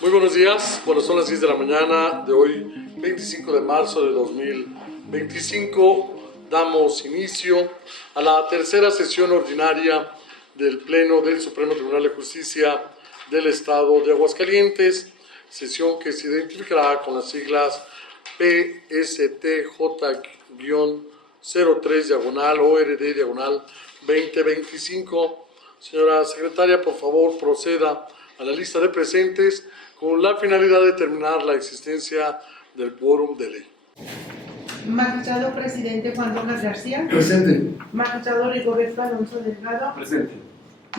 Muy buenos días, bueno, son las 10 de la mañana de hoy, 25 de marzo de 2025. Damos inicio a la tercera sesión ordinaria del Pleno del Supremo Tribunal de Justicia del Estado de Aguascalientes, sesión que se identificará con las siglas PSTJ-03/ORD/2025. Señora secretaria, por favor, proceda a la lista de presentes con la finalidad de determinar la existencia del quórum de ley. Magistrado presidente Juan Rojas García. Presente. Magistrado Rigoberto Alonso Delgado. Presente.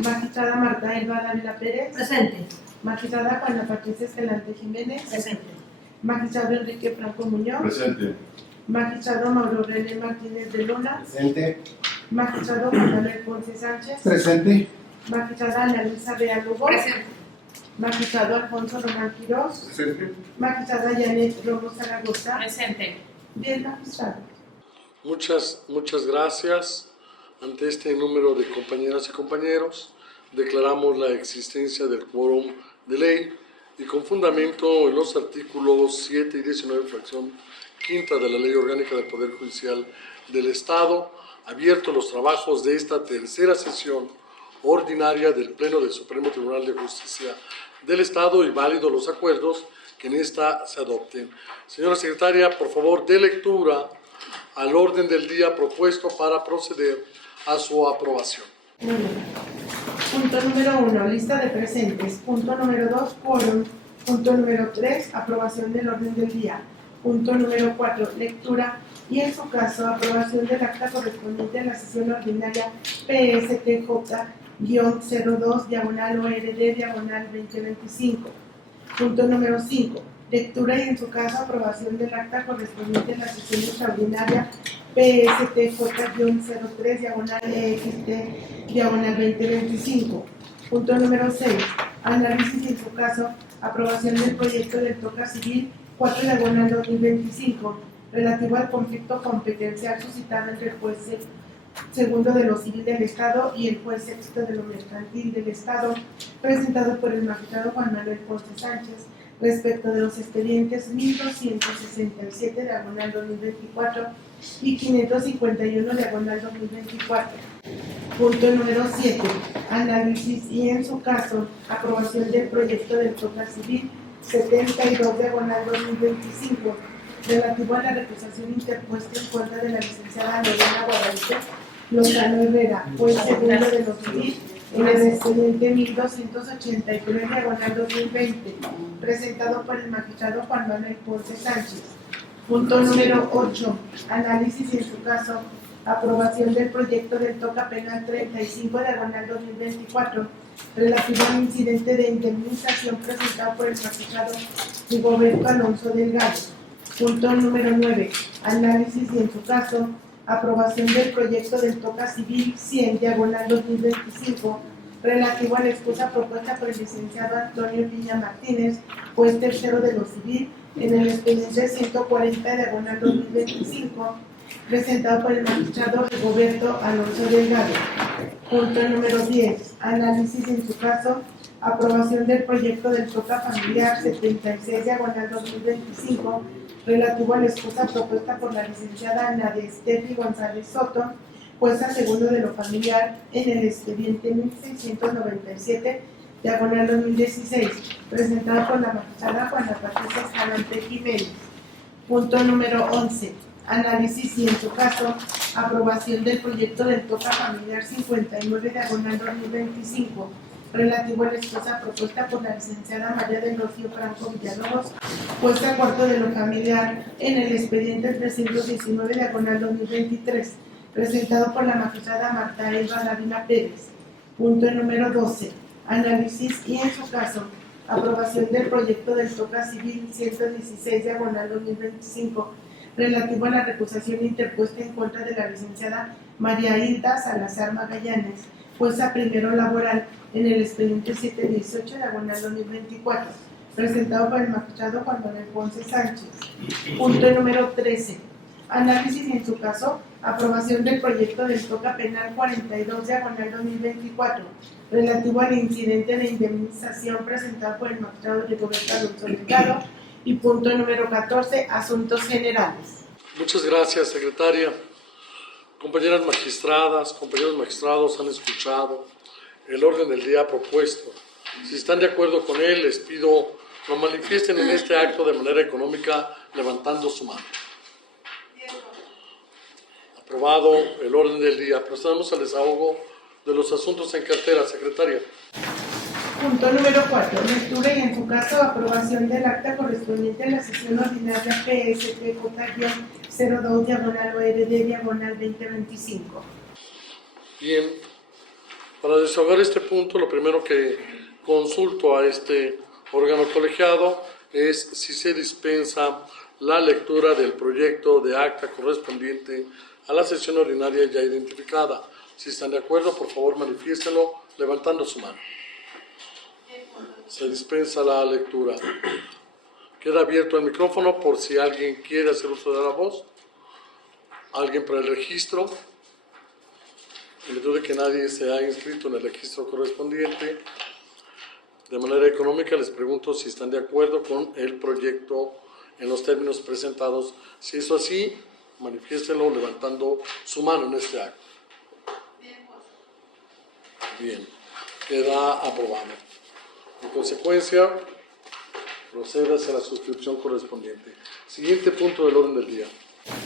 Magistrada Marta Elba Dávila Pérez. Presente. Magistrada Juana Patricia Escalante Jiménez. Presente. Magistrado Enrique Franco Muñoz. Presente. Magistrado Mauro René Martínez de Luna. Presente. Magistrado Juan Manuel Ponce Sánchez. Presente. Magistrada Ana Luisa Bea Lugo. Presente. Magistrado Alfonso Román Quirós. Presente. Magistrada Janet Romo Zaragoza. Presente. Bien, magistrado. Muchas gracias. Ante este número de compañeras y compañeros, declaramos la existencia del quórum de ley y con fundamento en los artículos 7 y 19, fracción quinta de la Ley Orgánica del Poder Judicial del Estado, abierto los trabajos de esta tercera sesión ordinaria del Pleno del Supremo Tribunal de Justicia del Estado y válidos los acuerdos que en esta se adopten. Señora secretaria, por favor, dé lectura al orden del día propuesto para proceder a su aprobación. Muy bien. Punto número 1, lista de presentes. Punto número 2, quórum. Punto número 3, aprobación del orden del día. Punto número 4, lectura y en su caso aprobación del acta correspondiente a la sesión ordinaria PSTJ-02/ORD/2025. Punto número 5, lectura y en su caso aprobación del acta correspondiente a la sesión extraordinaria PSTJ-03/EXT/2025. Punto número 6, análisis y en su caso aprobación del proyecto del TOCA Civil 4/2025 relativo al conflicto competencial suscitado entre el juez segundo de lo civil del Estado y el juez sexto de lo mercantil del Estado, presentado por el magistrado Juan Manuel Ponce Sánchez respecto de los expedientes 1267/2024 y 551/2024. Punto número 7. Análisis y en su caso aprobación del proyecto del TOCA Civil 72/2025 relativo a la recusación interpuesta en contra de la licenciada Lorena Guadalupe Lozano Herrera, juez segundo de lo civil, en el expediente 1283/2020, presentado por el magistrado Juan Manuel Ponce Sánchez. Punto número 8. Análisis y en su caso aprobación del proyecto del TOCA Penal 35/2024 relativo al incidente de indemnización presentado por el magistrado Rigoberto Alonso Delgado. Punto número 9. Análisis y en su caso aprobación del proyecto del TOCA Civil 100/2025 relativo a la excusa propuesta por el licenciado Antonio Piña Martínez, juez tercero de lo civil, en el expediente 140/2025 presentado por el magistrado Rigoberto Alonso Delgado. Punto número 10. Análisis en su caso, aprobación del proyecto del TOCA Familiar 76/2025 relativo a la excusa propuesta por la licenciada Nadia Estefi González Soto, jueza segundo de lo familiar, en el expediente 1697/2016, presentado por la magistrada Juana Patricia Escalante Jiménez. Punto número 11. Análisis y en su caso aprobación del proyecto del TOCA Familiar 59/2025 relativo a la excusa propuesta por la licenciada María del Rocío Franco Villalobos, jueza cuarto de lo familiar, en el expediente 319/2023, presentado por la magistrada Marta Elba Dávila Pérez. Punto número 12. Análisis y en su caso aprobación del proyecto del TOCA Civil 116/2025 relativo a la recusación interpuesta en contra de la licenciada María Hilda Salazar Magallanes, jueza primero laboral, en el expediente 718/2024, presentado por el magistrado Juan Manuel Ponce Sánchez. Punto número 13. Análisis y en su caso aprobación del proyecto del TOCA Penal 42 diagonal 2024 relativo al incidente de indemnización presentado por el magistrado Rigoberto Alonso Delgado. Y punto número 14, asuntos generales. Muchas gracias, secretaria. Compañeras magistradas, compañeros magistrados han escuchado el orden del día propuesto. Si están de acuerdo con él, les pido lo manifiesten en este acto de manera económica levantando su mano. Aprobado el orden del día. Procedamos al desahogo de los asuntos en cartera, secretaria. Punto número 4. Lectura y, en su caso, aprobación del acta correspondiente a la sesión ordinaria PSPJ-02 diagonal ORD diagonal 2025. Bien, para desahogar este punto, lo primero que consulto a este órgano colegiado es si se dispensa la lectura del proyecto de acta correspondiente a la sesión ordinaria ya identificada. Si están de acuerdo, por favor manifiéstenlo levantando su mano. Se dispensa la lectura. Queda abierto el micrófono por si alguien quiere hacer uso de la voz. ¿Alguien para el registro? En virtud de que nadie se ha inscrito en el registro correspondiente, de manera económica les pregunto si están de acuerdo con el proyecto en los términos presentados. Si es así, manifiéstenlo levantando su mano en este acto. Bien, queda aprobado. En consecuencia, procede hacia la suscripción correspondiente. Siguiente punto del orden del día.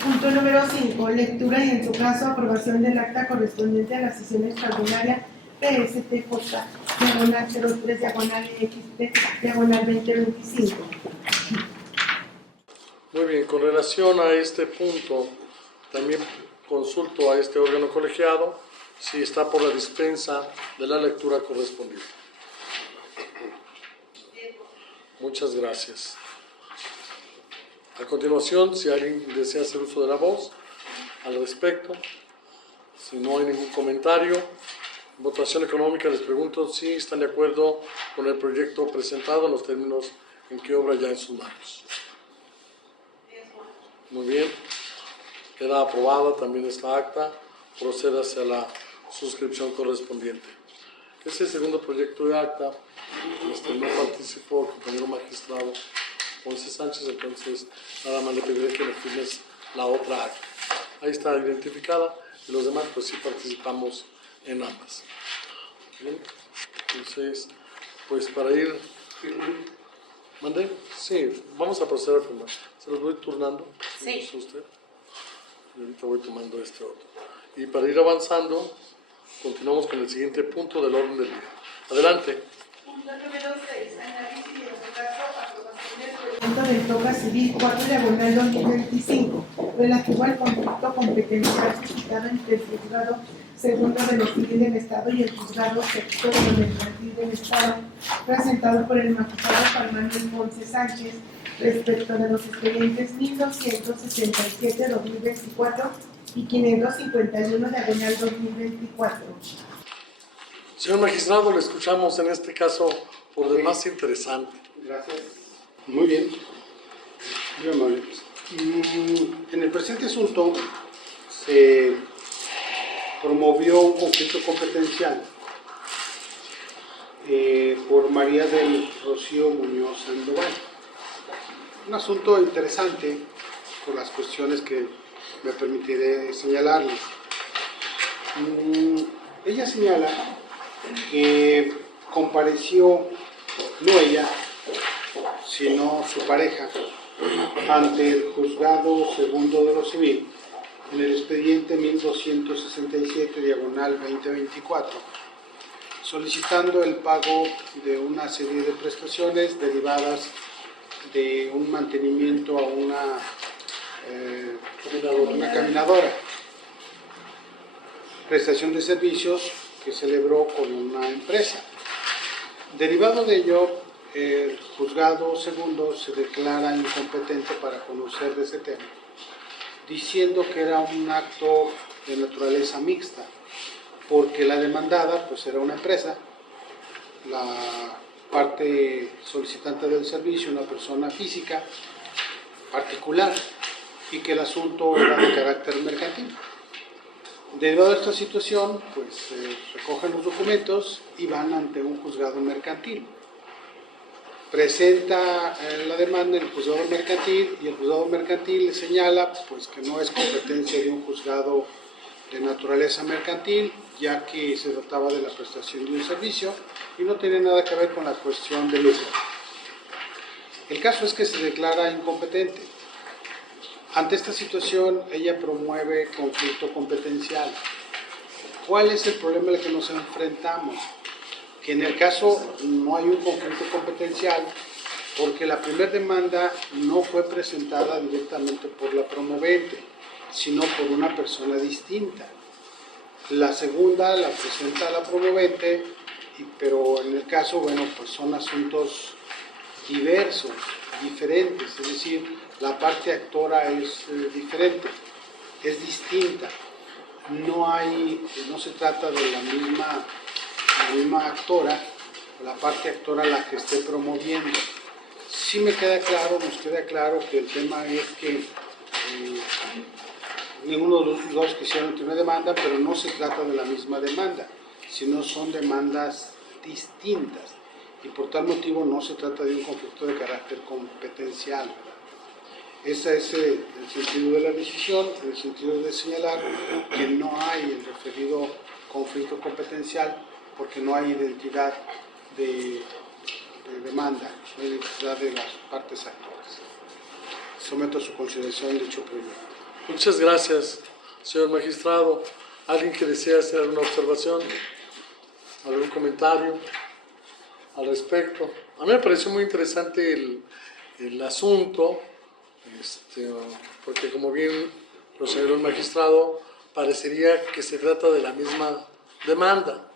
Punto número 5. Lectura y, en su caso, aprobación del acta correspondiente a la sesión extraordinaria PSTJ diagonal 03 diagonal EXT diagonal 2025. Muy bien, con relación a este punto, también consulto a este órgano colegiado si está por la dispensa de la lectura correspondiente. Muchas gracias. A continuación, si alguien desea hacer uso de la voz al respecto, si no hay ningún comentario, votación económica, les pregunto si están de acuerdo con el proyecto presentado en los términos en que obra ya en sus manos. Muy bien, queda aprobada también esta acta, procede hacia la suscripción correspondiente. Este segundo proyecto de acta no participó el compañero magistrado Ponce Sánchez, entonces nada más le pediré que me firmes la otra acta. Ahí está identificada y los demás pues sí participamos en ambas. Bien, entonces pues para ir... ¿Mande? Sí, vamos a proceder a firmar. Se los voy turnando. Sí. Usted. Y ahorita voy tomando este otro. Y para ir avanzando, continuamos con el siguiente punto del orden del día. Adelante. Punto número 6. Análisis y, en su caso, aprobación del proyecto del TOCA Civil 4 diagonal 2025 relativo al conflicto competencial suscitado entre el Juzgado Segundo de lo Civil del Estado y el Juzgado Sexto de lo Mercantil del Estado, presentado por el magistrado Juan Manuel Ponce Sánchez respecto de los expedientes 1267-2024 y 551 diagonal 2024. Señor magistrado, le escuchamos en este caso por demás interesante. Gracias. Muy bien. Muy amable. En el presente asunto se promovió un conflicto competencial por María del Rocío Muñoz Sandoval. Un asunto interesante por las cuestiones que me permitiré señalarles. Ella señala que compareció, no ella, sino su pareja, ante el Juzgado Segundo de lo Civil en el expediente 1267 diagonal 2024, solicitando el pago de una serie de prestaciones derivadas de un mantenimiento a una caminadora, prestación de servicios que celebró con una empresa. Derivado de ello, el Juzgado Segundo se declara incompetente para conocer de ese tema, diciendo que era un acto de naturaleza mixta, porque la demandada pues era una empresa, la parte solicitante del servicio una persona física particular, y que el asunto era de carácter mercantil. Derivado de esta situación, pues recogen los documentos y van ante un juzgado mercantil. Presenta la demanda en el juzgado mercantil y el juzgado mercantil le señala pues, que no es competencia de un juzgado de naturaleza mercantil, ya que se trataba de la prestación de un servicio y no tiene nada que ver con la cuestión de lucro. El caso es que se declara incompetente. Ante esta situación, ella promueve conflicto competencial. ¿Cuál es el problema al que nos enfrentamos? Que en el caso no hay un conflicto competencial porque la primera demanda no fue presentada directamente por la promovente, sino por una persona distinta. La segunda la presenta la promovente, pero en el caso, bueno, pues son asuntos diversos, diferentes, es decir, la parte actora es diferente, es distinta. No se trata de la misma actora, la parte actora la que esté promoviendo. Sí nos queda claro que el tema es que ninguno de los dos quisieron tener una demanda, pero no se trata de la misma demanda, sino son demandas distintas y por tal motivo no se trata de un conflicto de carácter competencial. Ese es el sentido de la decisión, en el sentido de señalar que no hay el referido conflicto competencial porque no hay identidad de demanda, no hay identidad de las partes actoras. Someto a su consideración dicho proyecto. Muchas gracias, señor magistrado. ¿Alguien que desea hacer alguna observación? ¿Algún comentario al respecto? A mí me pareció muy interesante el asunto, porque como bien lo señaló el magistrado, parecería que se trata de la misma demanda,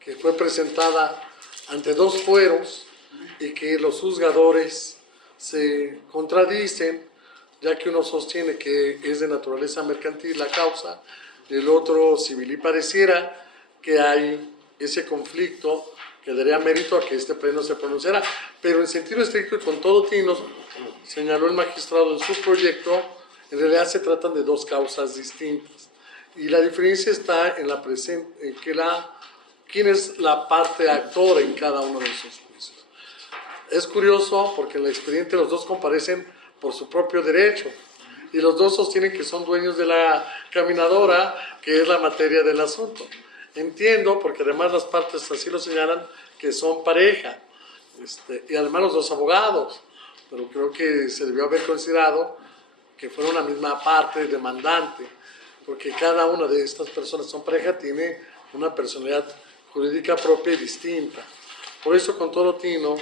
que fue presentada ante dos fueros y que los juzgadores se contradicen, ya que uno sostiene que es de naturaleza mercantil la causa, y el otro civil, y pareciera que hay ese conflicto que daría mérito a que este pleno se pronunciara, pero en sentido estricto y con todo tino, señaló el magistrado en su proyecto, en realidad se tratan de dos causas distintas, y la diferencia está en quién es la parte actora en cada uno de esos juicios. Es curioso porque en el expediente los dos comparecen por su propio derecho y los dos sostienen que son dueños de la caminadora, que es la materia del asunto. Entiendo, porque además las partes así lo señalan, que son pareja, y además los dos abogados, pero creo que se debió haber considerado que fueron la misma parte demandante, porque cada una de estas personas son pareja, tiene una personalidad jurídica propia y distinta. Por eso, con todo tino,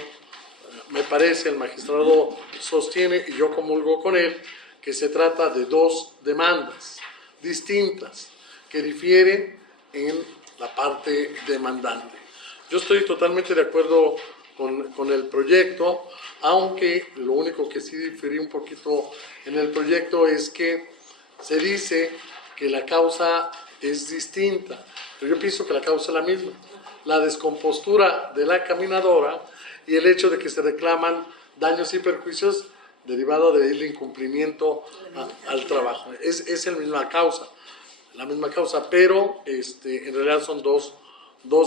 me parece, el magistrado sostiene, y yo comulgo con él, que se trata de dos demandas distintas, que difieren en la parte demandante. Yo estoy totalmente de acuerdo con el proyecto, aunque lo único que sí diferí un poquito en el proyecto es que se dice que la causa es distinta, pero yo pienso que la causa es la misma. La descompostura de la caminadora y el hecho de que se reclaman daños y perjuicios derivados del incumplimiento al trabajo. Es la misma causa, pero en realidad son dos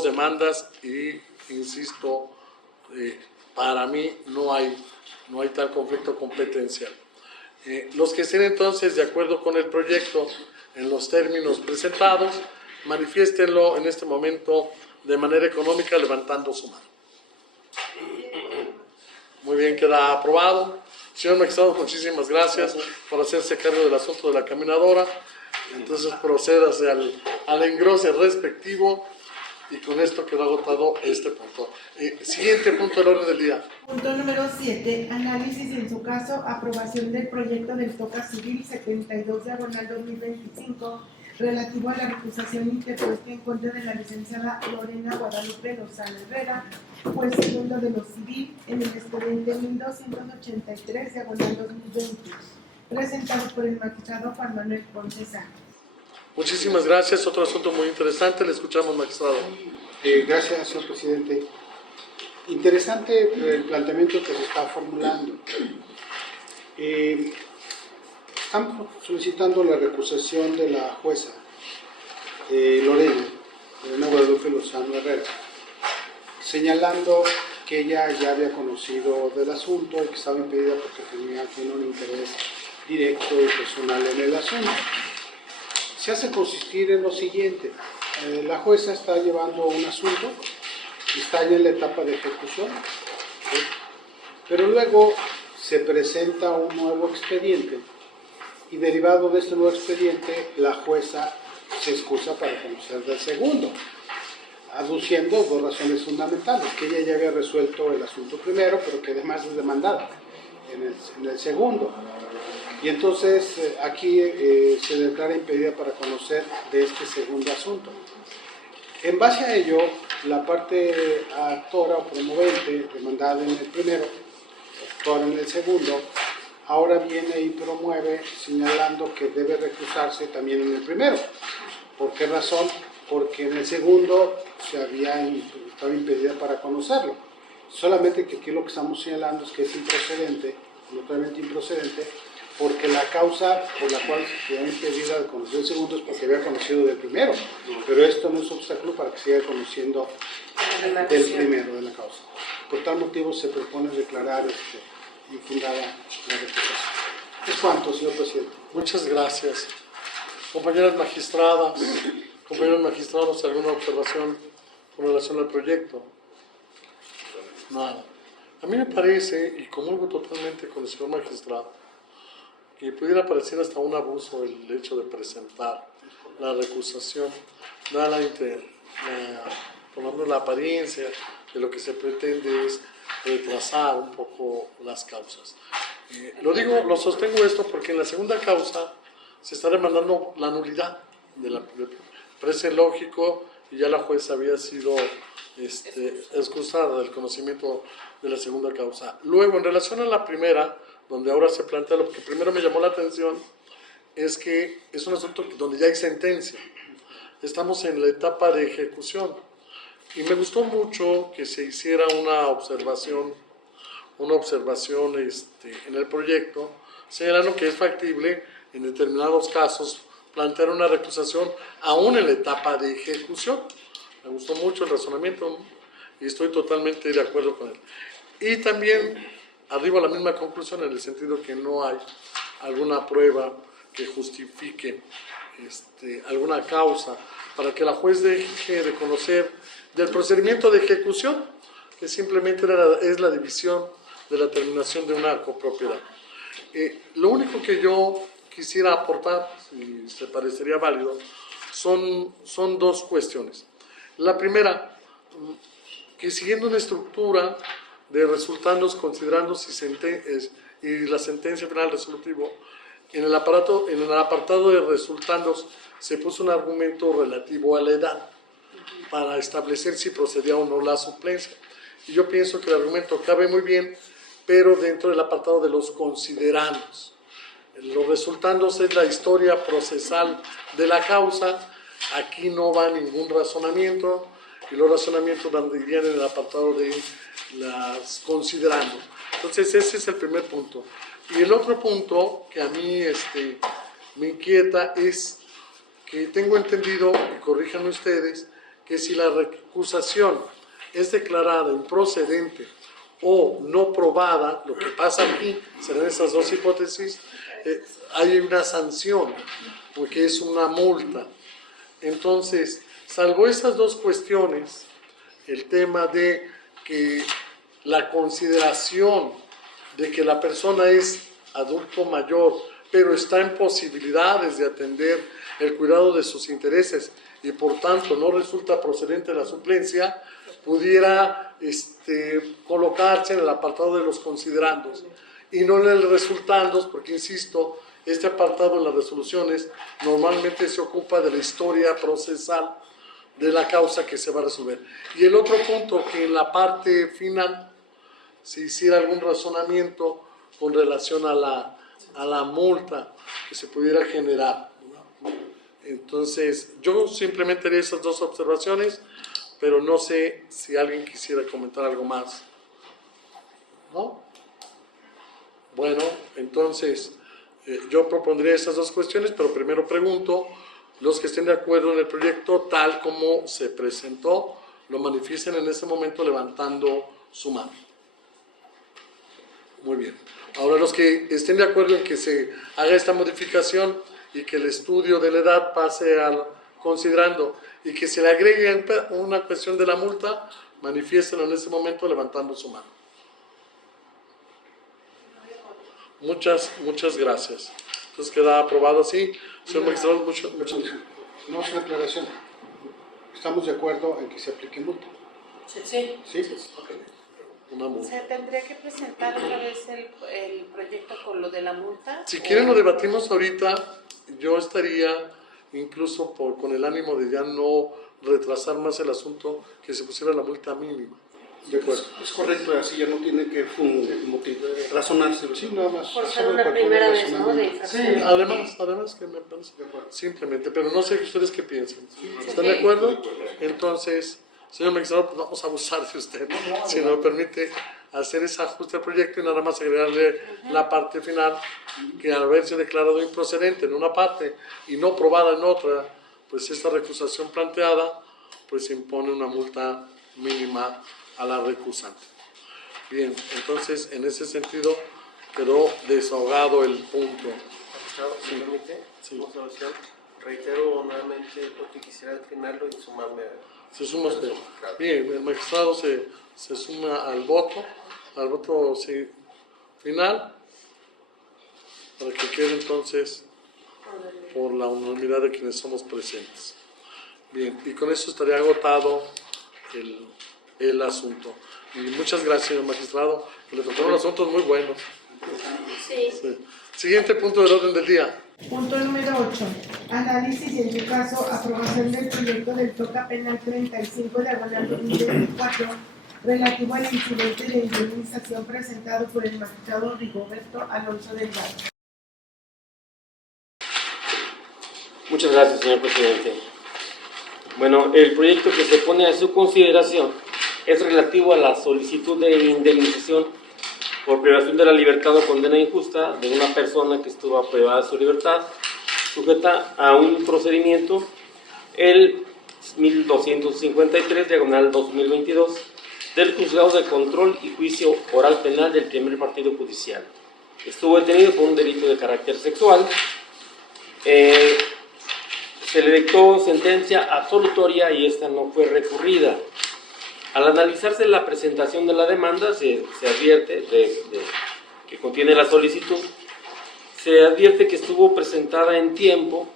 demandas y, insisto, para mí no hay tal conflicto competencial. Los que estén entonces de acuerdo con el proyecto en los términos presentados, manifiéstenlo en este momento de manera económica levantando su mano. Muy bien, queda aprobado. Señor magistrado, muchísimas gracias por hacerse cargo del asunto de la caminadora. Entonces procédase al engrose respectivo y con esto quedó agotado este punto. Siguiente punto del orden del día. Punto número 7. Análisis en su caso, aprobación del proyecto del TOCA Civil 72/2025 relativo a la recusación interpuesta en contra de la licenciada Lorena Guadalupe Lozano Herrera, juez segundo de lo civil, en el expediente 1283/2020, presentado por el magistrado Juan Manuel Ponce Sánchez. Muchísimas gracias. Otro asunto muy interesante. Le escuchamos, magistrado. Gracias, señor presidente. Interesante el planteamiento que se está formulando. Estamos solicitando la recusación de la jueza Lorena Guadalupe Lozano Herrera, señalando que ella ya había conocido del asunto y que estaba impedida porque tiene un interés directo y personal en el asunto. Se hace consistir en lo siguiente: la jueza está llevando un asunto, está ya en la etapa de ejecución, ¿sí? Pero luego se presenta un nuevo expediente y derivado de este nuevo expediente la jueza se excusa para conocer del segundo, aduciendo dos razones fundamentales: que ella ya había resuelto el asunto primero, pero que además es demandada en el segundo. Y entonces aquí se declara impedida para conocer de este segundo asunto. En base a ello, la parte actora o promovente, demandada en el primero, actora en el segundo, ahora viene y promueve señalando que debe recusarse también en el primero. ¿Por qué razón? Porque en el segundo estaba impedida para conocerlo. Solamente que aquí lo que estamos señalando es que es improcedente, notoriamente improcedente, porque la causa por la cual se quedó impedida de conocer el segundo es porque había conocido del primero. Pero esto no es obstáculo para que siga conociendo del primero, de la causa. Por tal motivo se propone declarar infundada la recusación. Es cuanto, señor presidente. Muchas gracias. Compañeras magistradas, compañeros magistrados, ¿alguna observación con relación al proyecto? Nada. A mí me parece, y comulgo totalmente con el señor magistrado, que pudiera parecer hasta un abuso el hecho de presentar la recusación, dada por lo menos la apariencia de lo que se pretende es retrasar un poco las causas. Lo sostengo esto porque en la segunda causa se está demandando la nulidad parece lógico, y ya la jueza había sido excusada del conocimiento de la segunda causa. Luego, en relación a la primera, donde ahora se plantea, lo que primero me llamó la atención es que es un asunto donde ya hay sentencia. Estamos en la etapa de ejecución y me gustó mucho que se hiciera una observación en el proyecto, señalando que es factible en determinados casos plantear una recusación aún en la etapa de ejecución. Me gustó mucho el razonamiento y estoy totalmente de acuerdo con él. Y también arribo a la misma conclusión en el sentido que no hay alguna prueba que justifique alguna causa para que la juez deje de conocer del procedimiento de ejecución, que simplemente es la división de la terminación de una copropiedad. Lo único que yo quisiera aportar, si se parecería válido, son dos cuestiones. La primera, que siguiendo una estructura de resultandos, considerandos y la sentencia final resolutivo, en el apartado de resultandos se puso un argumento relativo a la edad para establecer si procedía o no la suplencia. Y yo pienso que el argumento cabe muy bien, pero dentro del apartado de los considerandos. Los resultandos es la historia procesal de la causa, aquí no va ningún razonamiento, y los razonamientos irían en el apartado de las considerando. Entonces ese es el primer punto. Y el otro punto que a mí me inquieta es que tengo entendido, y corríjanme ustedes, que si la recusación es declarada improcedente o no probada, lo que pasa aquí serán esas dos hipótesis, hay una sanción, porque es una multa. Entonces, salvo esas dos cuestiones, el tema de que la consideración de que la persona es adulto mayor, pero está en posibilidades de atender el cuidado de sus intereses y por tanto no resulta procedente la suplencia, pudiera colocarse en el apartado de los considerandos y no en el resultandos, porque insisto, este apartado en las resoluciones normalmente se ocupa de la historia procesal de la causa que se va a resolver. Y el otro punto, que en la parte final se hiciera algún razonamiento con relación a la multa que se pudiera generar. Entonces, yo simplemente haría esas dos observaciones, pero no sé si alguien quisiera comentar algo más. ¿No? Bueno, entonces, yo propondría esas dos cuestiones, pero primero pregunto Los que estén de acuerdo en el proyecto tal como se presentó, lo manifiesten en ese momento levantando su mano. Muy bien. Ahora los que estén de acuerdo en que se haga esta modificación y que el estudio de la edad pase al considerando y que se le agregue una cuestión de la multa, manifiesten en ese momento levantando su mano. Muchas gracias. Entonces queda aprobado así. Señor magistrado, muchas gracias. No es una aclaración. ¿Estamos de acuerdo en que se aplique multa? Sí. ¿Sí? Ok. Una multa. ¿Se tendría que presentar otra vez el proyecto con lo de la multa? Si quieren lo debatimos ahorita. Yo estaría incluso con el ánimo de ya no retrasar más el asunto, que se pusiera la multa mínima. De acuerdo. Es correcto, así ya no tiene que razonarse. Sí, nada más. Por ser Solo una para primera poner vez, ¿no? De infracción. Sí, además que me parece De acuerdo. simplemente, pero no sé ustedes qué piensan. ¿Están de acuerdo? Entonces, señor magistrado, pues vamos a abusar de usted, si no me permite hacer ese ajuste al proyecto y nada más agregarle la parte final, que al haberse declarado improcedente en una parte y no probada en otra, pues esta recusación planteada, pues se impone una multa mínima a la recusante. Bien, entonces en ese sentido quedó desahogado el punto. Magistrado, si me permite, Sí. observación, reitero nuevamente lo que quisiera declinarlo y sumarme Se suma usted. Bien, el magistrado se suma al voto sí, final, para que quede entonces por la unanimidad de quienes somos presentes. Bien, y con eso estaría agotado el asunto. Y muchas gracias, señor magistrado, que le tocaron asuntos muy buenos. Sí. Sí. Siguiente punto del orden del día. Punto número 8. Análisis y, en su caso, aprobación del proyecto del toca penal 35 diagonal 2024 relativo al incidente de indemnización presentado por el magistrado Rigoberto Alonso Delgado. Muchas gracias, señor presidente. Bueno, el proyecto que se pone a su consideración es relativo a la solicitud de indemnización por privación de la libertad o condena injusta de una persona que estuvo privada de su libertad, sujeta a un procedimiento, el 1253, diagonal 2022, del Juzgado de Control y Juicio Oral Penal del primer partido judicial. Estuvo detenido por un delito de carácter sexual. Se le dictó sentencia absolutoria y esta no fue recurrida. Al analizarse la presentación de la demanda, se advierte que contiene la solicitud, se advierte que estuvo presentada en tiempo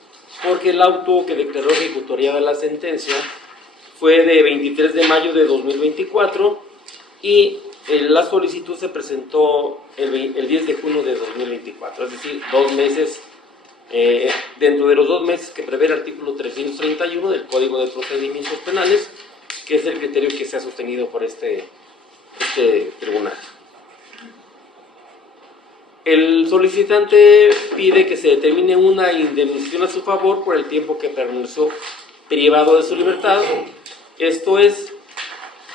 porque el auto que declaró ejecutoria de la sentencia fue de 23 de mayo de 2024 y la solicitud se presentó el 10 de junio de 2024, es decir, 2 meses. Dentro de los 2 meses que prevé el artículo 331 del Código de Procedimientos Penales, que es el criterio que se ha sostenido por este tribunal. El solicitante pide que se determine una indemnización a su favor por el tiempo que permaneció privado de su libertad. Esto es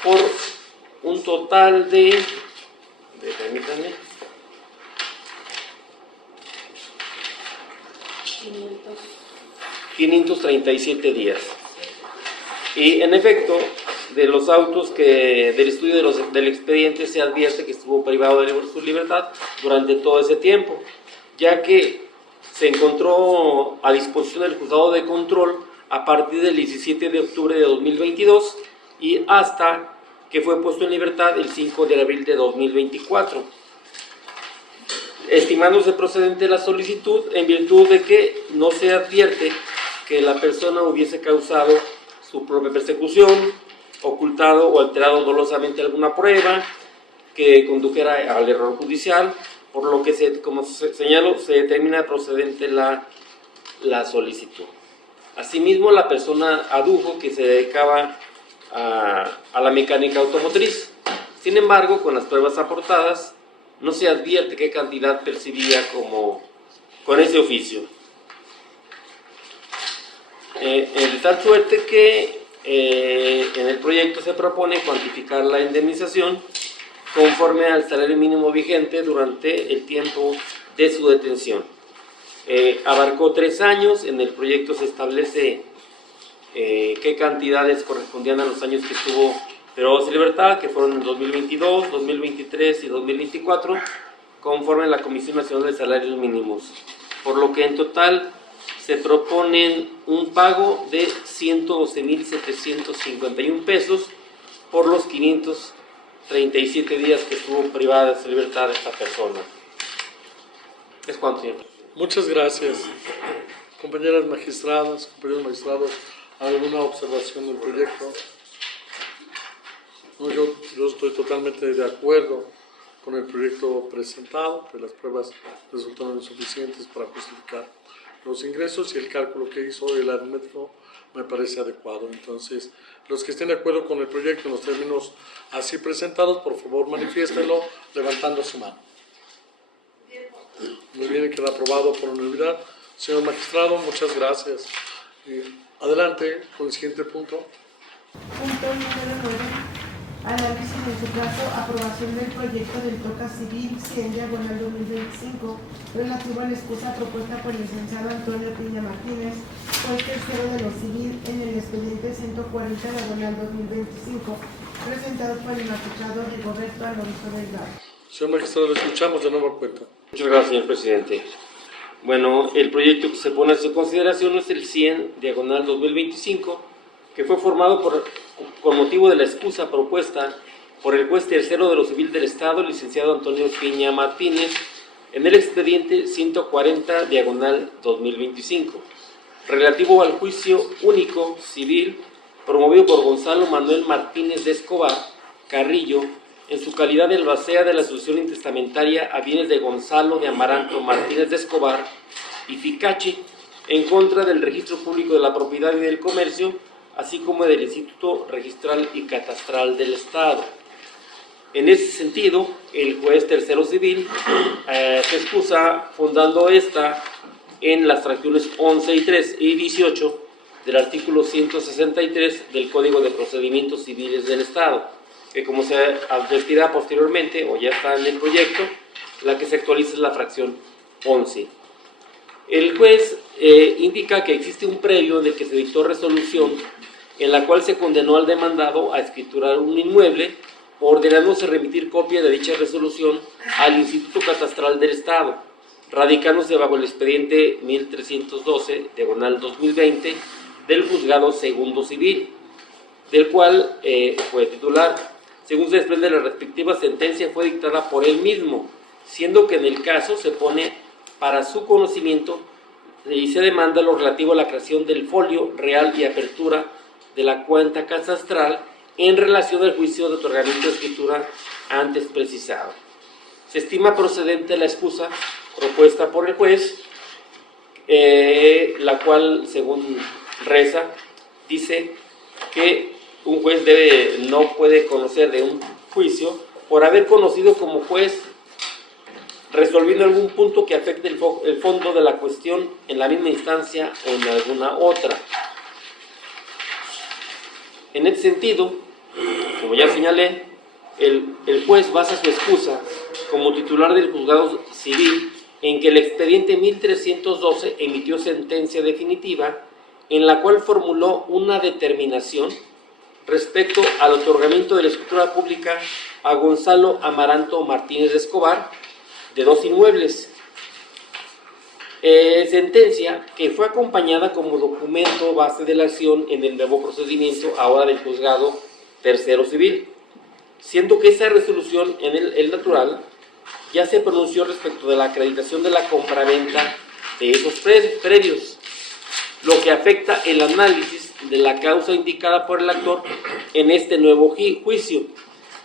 por un total de permítanme, 537 días. Y en efecto, de los autos del estudio del expediente se advierte que estuvo privado de su libertad durante todo ese tiempo, ya que se encontró a disposición del Juzgado de Control a partir del 17 de octubre de 2022 y hasta que fue puesto en libertad el 5 de abril de 2024. Estimándose procedente la solicitud en virtud de que no se advierte que la persona hubiese causado su propia persecución, ocultado o alterado dolosamente alguna prueba que condujera al error judicial, por lo que, como señalo, se determina procedente la solicitud. Asimismo, la persona adujo que se dedicaba a la mecánica automotriz. Sin embargo, con las pruebas aportadas, no se advierte qué cantidad percibía con ese oficio. De tal suerte que en el proyecto se propone cuantificar la indemnización conforme al salario mínimo vigente durante el tiempo de su detención. Abarcó 3 años. En el proyecto se establece qué cantidades correspondían a los años que estuvo privados de libertad, que fueron en 2022, 2023 y 2024, conforme a la Comisión Nacional de Salarios Mínimos. Por lo que en total se proponen un pago de 112,751 pesos por los 537 días que estuvo privada de libertad esta persona. ¿Es cuánto, señor? Muchas gracias. Compañeras magistradas, compañeros magistrados, ¿alguna observación del proyecto? No, yo estoy totalmente de acuerdo con el proyecto presentado, que las pruebas resultaron insuficientes para justificar los ingresos y el cálculo que hizo el aritmético me parece adecuado. Entonces, los que estén de acuerdo con el proyecto en los términos así presentados, por favor manifiéstenlo levantando su mano. Muy bien, queda aprobado por unanimidad. Señor magistrado, muchas gracias. Adelante con el siguiente punto. Punto número 9. Análisis en su caso, aprobación del proyecto del TOCA Civil 100/2025 relativo a la excusa propuesta por el licenciado Antonio Piña Martínez, juez tercero de lo civil en el expediente 140/2025, presentado por el magistrado Rigoberto Alonso Delgado. Señor magistrado, lo escuchamos de nueva cuenta. Muchas gracias, señor presidente. Bueno, el proyecto que se pone a su consideración es el 100/2025, que fue formado con motivo de la excusa propuesta por el juez tercero de lo civil del Estado, licenciado Antonio Piña Martínez, en el expediente 140/2025, relativo al juicio único civil promovido por Gonzalo Manuel Martínez de Escobar Carrillo, en su calidad de albacea de la sucesión intestamentaria a bienes de Gonzalo de Amaranto Martínez de Escobar y Ficachi, en contra del Registro Público de la Propiedad y del Comercio, así como del Instituto Registral y Catastral del Estado. En ese sentido, el juez tercero civil se excusa fundando esta en las fracciones 11 y 3 y 18 del artículo 163 del Código de Procedimientos Civiles del Estado, que como se advertirá posteriormente, o ya está en el proyecto, la que se actualiza es la fracción 11. El juez indica que existe un previo en el que se dictó resolución en la cual se condenó al demandado a escriturar un inmueble, ordenándose remitir copia de dicha resolución al Instituto Catastral del Estado, radicándose bajo el expediente 1312/2020 del Juzgado Segundo Civil, del cual fue titular. Según se desprende, la respectiva sentencia fue dictada por él mismo, siendo que en el caso se pone para su conocimiento y se demanda lo relativo a la creación del folio real y apertura de la cuenta catastral en relación al juicio de otorgamiento de escritura antes precisado. Se estima procedente la excusa propuesta por el juez, la cual, según reza, dice que un juez no puede conocer de un juicio por haber conocido como juez, resolviendo algún punto que afecte el fondo de la cuestión en la misma instancia o en alguna otra. En ese sentido, como ya señalé, el juez basa su excusa como titular del juzgado civil en que el expediente 1312 emitió sentencia definitiva en la cual formuló una determinación respecto al otorgamiento de la escritura pública a Gonzalo Amaranto Martínez de Escobar de 2 inmuebles. Sentencia que fue acompañada como documento base de la acción en el nuevo procedimiento ahora del juzgado tercero civil, siendo que esa resolución en el natural ya se pronunció respecto de la acreditación de la compraventa de esos predios, lo que afecta el análisis de la causa indicada por el actor en este nuevo juicio.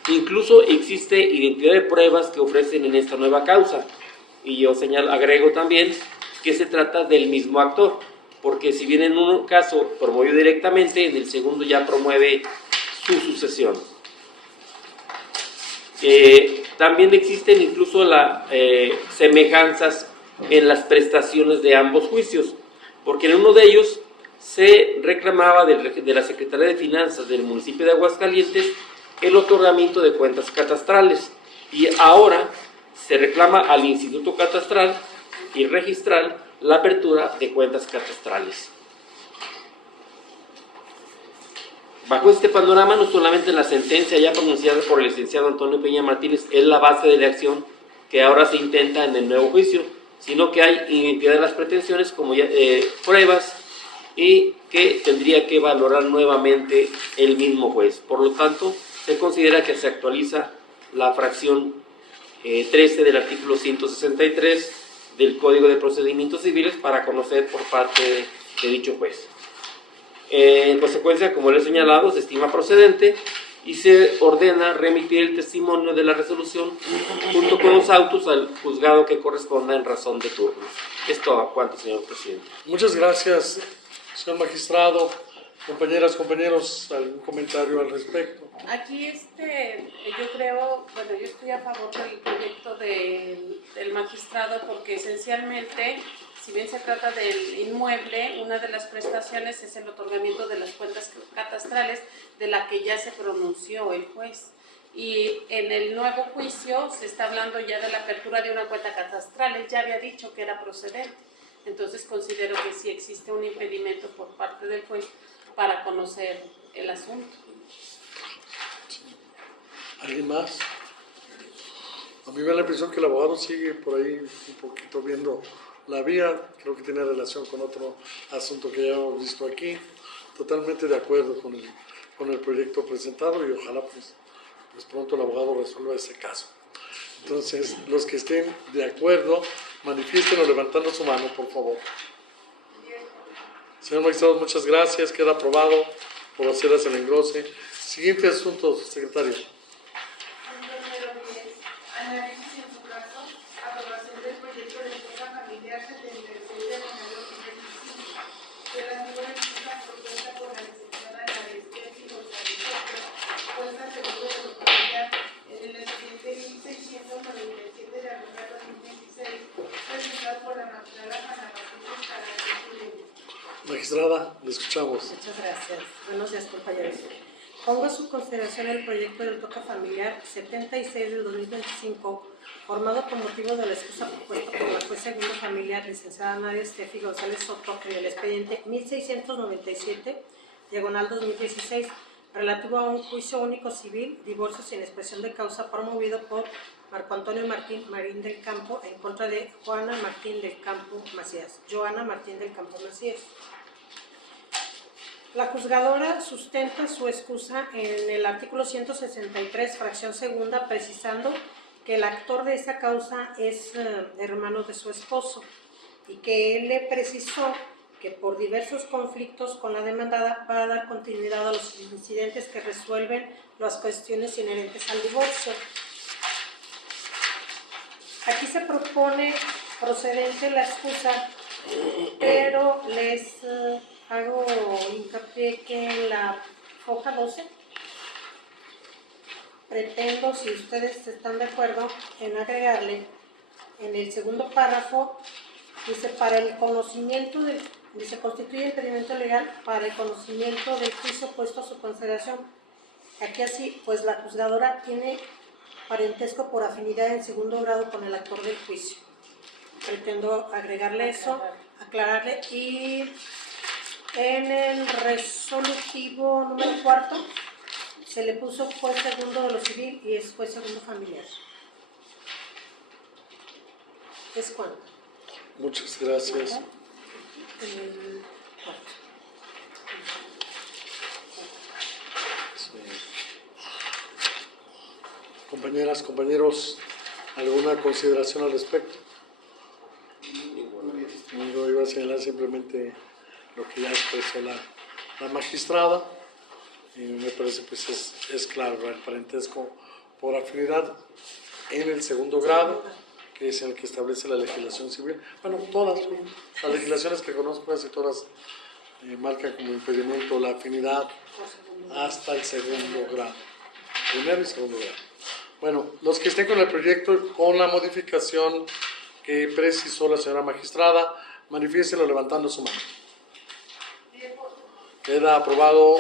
Incluso existe identidad de pruebas que ofrecen en esta nueva causa, y yo agrego también que se trata del mismo actor, porque si bien en un caso promovió directamente, en el segundo ya promueve su sucesión. También existen incluso semejanzas en las prestaciones de ambos juicios, porque en uno de ellos se reclamaba de la Secretaría de Finanzas del municipio de Aguascalientes el otorgamiento de cuentas catastrales, y ahora se reclama al Instituto Catastral y registral la apertura de cuentas catastrales. Bajo este panorama, no solamente la sentencia ya pronunciada por el licenciado Antonio Peña Martínez es la base de la acción que ahora se intenta en el nuevo juicio, sino que hay identidad de las pretensiones como ya, pruebas y que tendría que valorar nuevamente el mismo juez. Por lo tanto, se considera que se actualiza la fracción 13 del artículo 163 del Código de Procedimientos Civiles para conocer por parte de dicho juez. En consecuencia, como les he señalado, se estima procedente y se ordena remitir el testimonio de la resolución junto con los autos al juzgado que corresponda en razón de turno. Es todo cuanto, señor presidente. Muchas gracias, señor magistrado. Compañeras, compañeros, ¿algún comentario al respecto? Aquí yo creo, bueno, yo estoy a favor del proyecto del magistrado porque esencialmente, si bien se trata del inmueble, una de las prestaciones es el otorgamiento de las cuentas catastrales de la que ya se pronunció el juez. Y en el nuevo juicio se está hablando ya de la apertura de una cuenta catastral. Él ya había dicho que era procedente. Entonces considero que sí existe un impedimento por parte del juez para conocer el asunto. ¿Alguien más? A mí me da la impresión que el abogado sigue por ahí un poquito viendo la vía, creo que tiene relación con otro asunto que ya hemos visto aquí. Totalmente de acuerdo con el proyecto presentado y ojalá pues pronto el abogado resuelva ese caso. Entonces, los que estén de acuerdo, manifiéstenlo levantando su mano, por favor. Señor magistrado, muchas gracias. Queda aprobado por hacerlas el engrose. Siguiente asunto, secretario. Punto número 10. Análisis en su caso, aprobación del proyecto de enfoca familiar 76 de enero 2025. Relativo a la visita propuesta por la licenciada Narestia y González Soto, puesta seguro de lo familiar en el expediente 1697 de abril de 2016, presentado por la magistrada Ana Patricia Escalante. Magistrada, le escuchamos. Muchas gracias. Buenos días, compañeros. Pongo a su consideración el proyecto del toca familiar 76 del 2025, formado con motivo de la excusa propuesta por la juez segundo familiar, licenciada Nadia Estefi González Soto, en el expediente 1697, diagonal 2016, relativo a un juicio único civil, divorcio sin expresión de causa, promovido por Marco Antonio Martín Marín del Campo en contra de Joana Martín del Campo Macías. La juzgadora sustenta su excusa en el artículo 163, fracción segunda, precisando que el actor de esa causa es hermano de su esposo y que él le precisó que por diversos conflictos con la demandada va a dar continuidad a los incidentes que resuelven las cuestiones inherentes al divorcio. Aquí se propone procedente la excusa, pero les hago hincapié que en la hoja 12 pretendo, si ustedes están de acuerdo, en agregarle en el segundo párrafo, dice, para el conocimiento dice, constituye impedimento legal para el conocimiento del juicio puesto a su consideración. Aquí así, pues la juzgadora tiene parentesco por afinidad en segundo grado con el actor del juicio. Pretendo agregarle eso, aclararle, y en el resolutivo número 4 se le puso juez segundo de lo civil y es juez segundo familiar. ¿Es cuánto? Muchas gracias. Compañeras, compañeros, ¿alguna consideración al respecto? Yo iba a señalar simplemente lo que ya expresó la magistrada y me parece pues es claro el parentesco por afinidad en el segundo grado, que es el que establece la legislación civil. Bueno, todas las legislaciones que conozco, casi todas marcan como impedimento la afinidad hasta el segundo grado, primero y segundo grado. Bueno, los que estén con el proyecto, con la modificación que precisó la señora magistrada, manifiéstenlo levantando su mano. Queda aprobado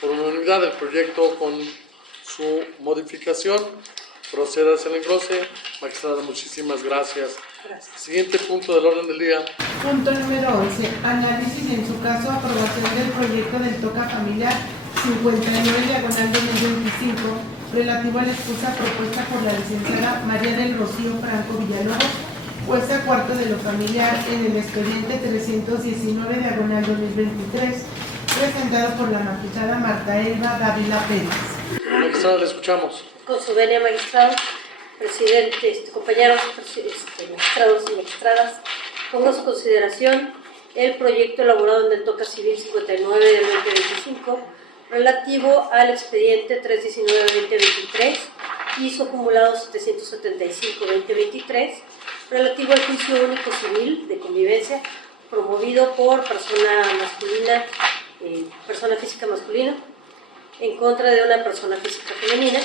por unanimidad el proyecto con su modificación. procedas el englose. Magistrada, muchísimas gracias. Gracias. Siguiente punto del orden del día. Punto número 11. Análisis y en su caso aprobación del proyecto del TOCA familiar 59/2025 relativo a la excusa propuesta por la licenciada María del Rocío Franco Villalobos, jueza cuarto de lo familiar en el expediente 319/2023, presentado por la magistrada Marta Elba Dávila Pérez. Magistrada, le escuchamos. Con su venia, magistrado, presidente, compañeros, magistrados y magistradas, pongo a su consideración el proyecto elaborado en el TOCA Civil 59/2025 relativo al expediente 319/2023 y su acumulado 775/2023 relativo al juicio único civil de convivencia promovido por persona física masculina en contra de una persona física femenina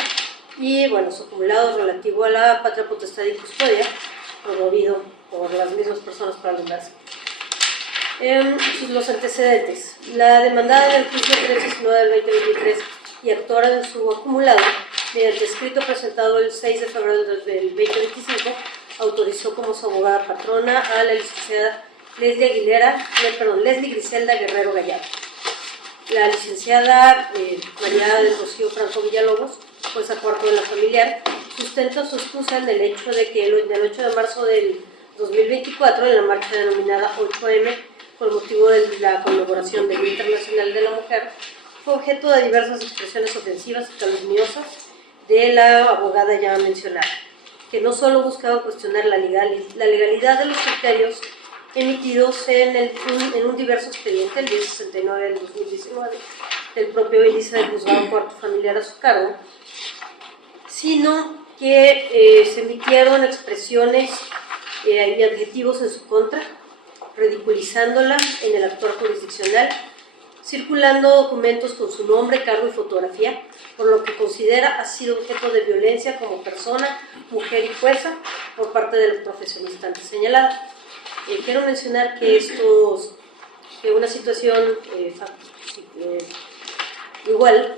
y, bueno, su acumulado relativo a la patria potestad y custodia promovido por las mismas personas para la inversa. Los antecedentes. La demandada del juicio 319/2023 y actora en su acumulado, mediante escrito presentado el 6 de febrero del 2025, autorizó como su abogada patrona a la licenciada Leslie Griselda Guerrero Gallardo. La licenciada María del Rocío Franco Villalobos, jueza cuarto de la familiar, sustenta su excusa en el hecho de que el 8 de marzo del 2024, en la marcha denominada 8M, por motivo de la conmemoración del Día Internacional de la Mujer, fue objeto de diversas expresiones ofensivas y calumniosas de la abogada ya mencionada, que no solo buscaban cuestionar la legalidad de los criterios emitidos en un diverso expediente, el 1069 del 2019, del propio índice del juzgado cuarto familiar a su cargo, sino que se emitieron expresiones y adjetivos en su contra, ridiculizándola en el actuar jurisdiccional, circulando documentos con su nombre, cargo y fotografía, por lo que considera ha sido objeto de violencia como persona, mujer y jueza por parte del profesionista antes señalada. Quiero mencionar que una situación igual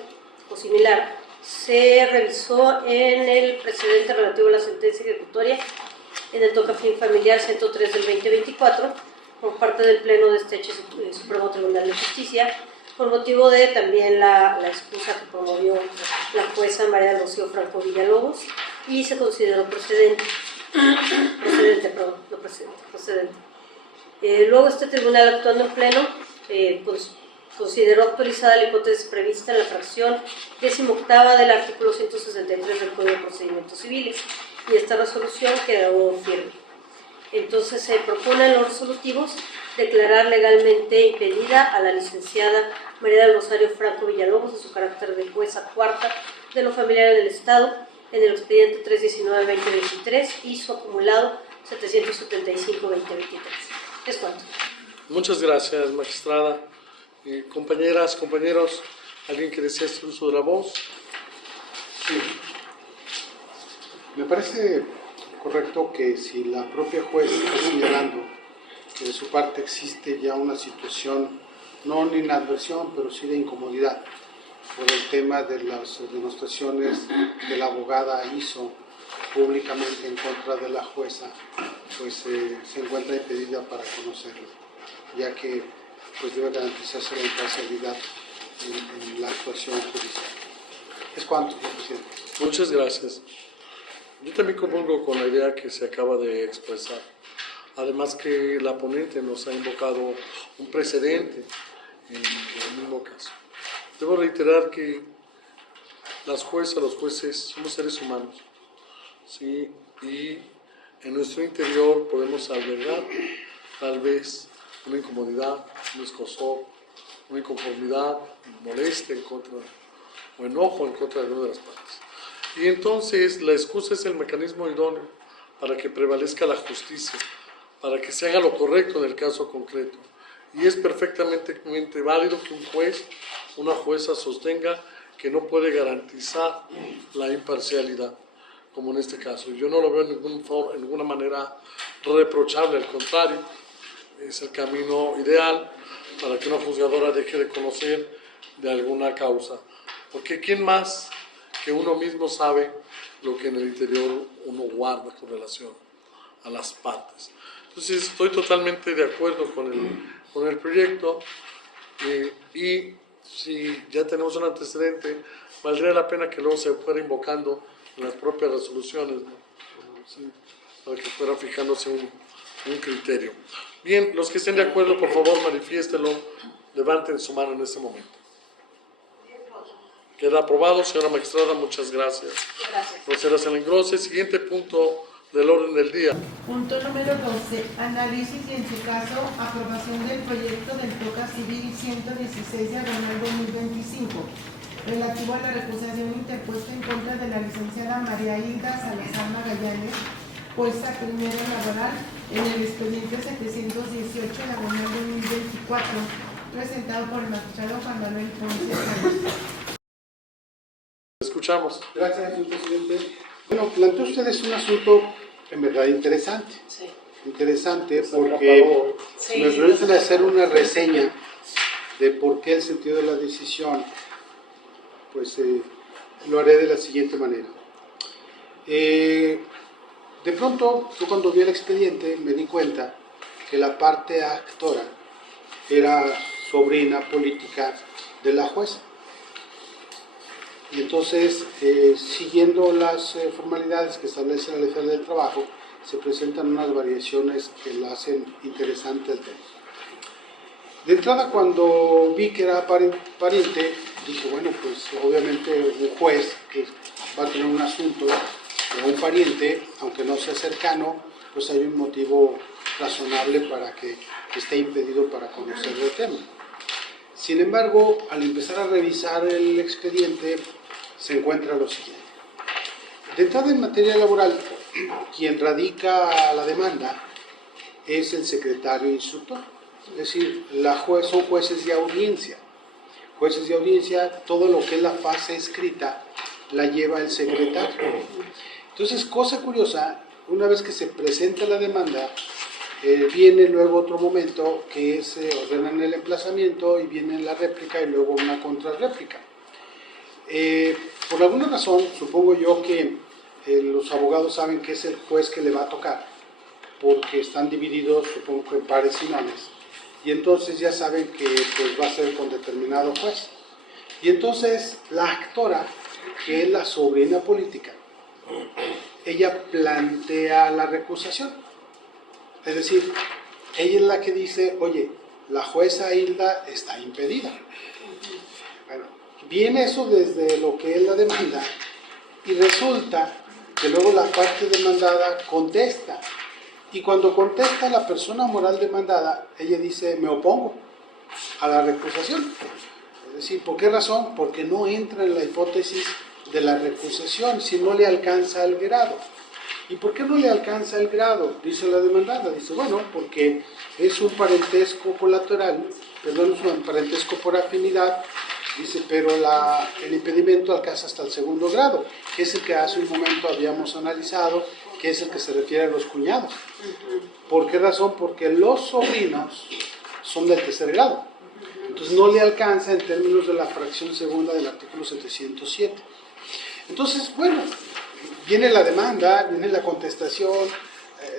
o similar se revisó en el precedente relativo a la sentencia ejecutoria en el TOCA Familiar 103 del 2024 por parte del Pleno de este Supremo Tribunal de Justicia, por motivo de también la excusa que promovió la jueza María del Rocío Franco Villalobos y se consideró procedente. Luego este tribunal, actuando en pleno, consideró autorizada la hipótesis prevista en la fracción 18ª del artículo 163 del Código de Procedimientos Civiles y esta resolución quedó firme. Entonces se proponen los resolutivos declarar legalmente impedida a la licenciada María del Rosario Franco Villalobos en su carácter de jueza cuarta de lo familiar en el Estado en el expediente 319/2023 y su acumulado 775/2023. Es cuanto. Muchas gracias, magistrada. Compañeras, compañeros, ¿alguien que desea hacer uso de la voz? Sí. Me parece correcto que si la propia juez está señalando que de su parte existe ya una situación, no de inadversión, pero sí de incomodidad, por el tema de las demostraciones que la abogada hizo públicamente en contra de la jueza, pues se encuentra impedida para conocerlo, ya que pues debe garantizarse la imparcialidad en la actuación judicial. Es cuanto, señor presidente. Muchas gracias. Yo también comulgo con la idea que se acaba de expresar. Además que la ponente nos ha invocado un precedente en el mismo caso. Debo reiterar que las juezas, los jueces, somos seres humanos, ¿sí? Y en nuestro interior podemos albergar tal vez una incomodidad, un escozor, una inconformidad, molestia en contra o enojo en contra de una de las partes. Y entonces la excusa es el mecanismo idóneo para que prevalezca la justicia, para que se haga lo correcto en el caso concreto. Y es perfectamente válido que un juez, una jueza sostenga que no puede garantizar la imparcialidad, como en este caso. Yo no lo veo en ninguna manera reprochable, al contrario, es el camino ideal para que una juzgadora deje de conocer de alguna causa. Porque ¿quién más que uno mismo sabe lo que en el interior uno guarda con relación a las partes. Entonces estoy totalmente de acuerdo con el proyecto y si ya tenemos un antecedente, valdría la pena que luego se fuera invocando en las propias resoluciones, ¿no? Sí, para que fuera fijándose un criterio. Bien, los que estén de acuerdo, por favor, manifiéstenlo, levanten su mano en este momento. Queda aprobado, señora magistrada, muchas gracias. Gracias. Procedas al engrose. Siguiente punto del orden del día. Punto número 12. Análisis y, en su caso, aprobación del proyecto del TOCA Civil 116/2025, relativo a la recusación interpuesta en contra de la licenciada María Hilda Salazar Magallanes, puesta primero laboral en el expediente 718/2024, presentado por el magistrado Juan Manuel Ponce Sánchez. Escuchamos. Gracias, señor presidente. Bueno, planteó ustedes un asunto en verdad interesante. Sí. Interesante porque Sí. me permiten hacer una reseña de por qué el sentido de la decisión, pues lo haré de la siguiente manera. De pronto, yo cuando vi el expediente me di cuenta que la parte actora era sobrina política de la jueza. Y entonces, siguiendo las formalidades que establece la Ley Federal del Trabajo, se presentan unas variaciones que la hacen interesante el tema. De entrada, cuando vi que era pariente, dije, bueno, pues obviamente un juez que va a tener un asunto de un pariente, aunque no sea cercano, pues hay un motivo razonable para que esté impedido para conocer el tema. Sin embargo, al empezar a revisar el expediente, se encuentra lo siguiente. De entrada, en materia laboral, quien radica la demanda es el secretario instructor. Es decir, son jueces de audiencia. Jueces de audiencia, todo lo que es la fase escrita la lleva el secretario. Entonces, cosa curiosa, una vez que se presenta la demanda, viene luego otro momento que es ordenan el emplazamiento y viene la réplica y luego una contrarréplica. Por alguna razón, supongo yo que los abogados saben que es el juez que le va a tocar, porque están divididos, supongo que en pares y nones, y entonces ya saben que pues, va a ser con determinado juez. Y entonces la actora, que es la sobrina política, ella plantea la recusación. Es decir, ella es la que dice, oye, la jueza Hilda está impedida. Bueno, viene eso desde lo que es la demanda y resulta que luego la parte demandada contesta. Y cuando contesta la persona moral demandada, ella dice, me opongo a la recusación. Es decir, ¿por qué razón? Porque no entra en la hipótesis de la recusación, si no le alcanza el grado. ¿Y por qué no le alcanza el grado? Dice la demandada. Dice, bueno, porque es un parentesco colateral, perdón, es un parentesco por afinidad. Dice, pero el impedimento alcanza hasta el segundo grado, que es el que hace un momento habíamos analizado, que es el que se refiere a los cuñados. ¿Por qué razón? Porque los sobrinos son del tercer grado. Entonces no le alcanza en términos de la fracción segunda del artículo 707. Entonces, bueno, viene la demanda, viene la contestación,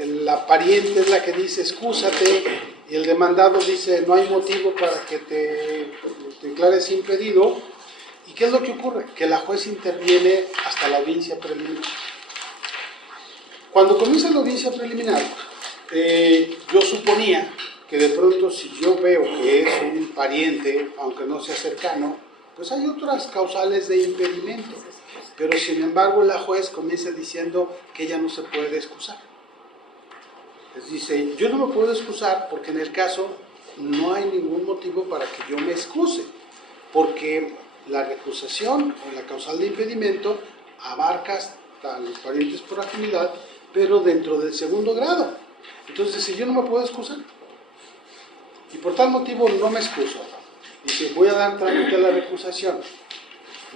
la pariente es la que dice excúsate y el demandado dice no hay motivo para que te declares impedido. ¿Y qué es lo que ocurre? Que la juez interviene hasta la audiencia preliminar. Cuando comienza la audiencia preliminar, yo suponía que de pronto si yo veo que es un pariente, aunque no sea cercano, pues hay otras causales de impedimento. Pero sin embargo la juez comienza diciendo que ella no se puede excusar. Les dice, yo no me puedo excusar porque en el caso no hay ningún motivo para que yo me excuse, porque la recusación o la causal de impedimento abarca hasta los parientes por afinidad, pero dentro del segundo grado. Entonces dice, yo no me puedo excusar. Y por tal motivo no me excuso. Dice, voy a dar trámite a la recusación.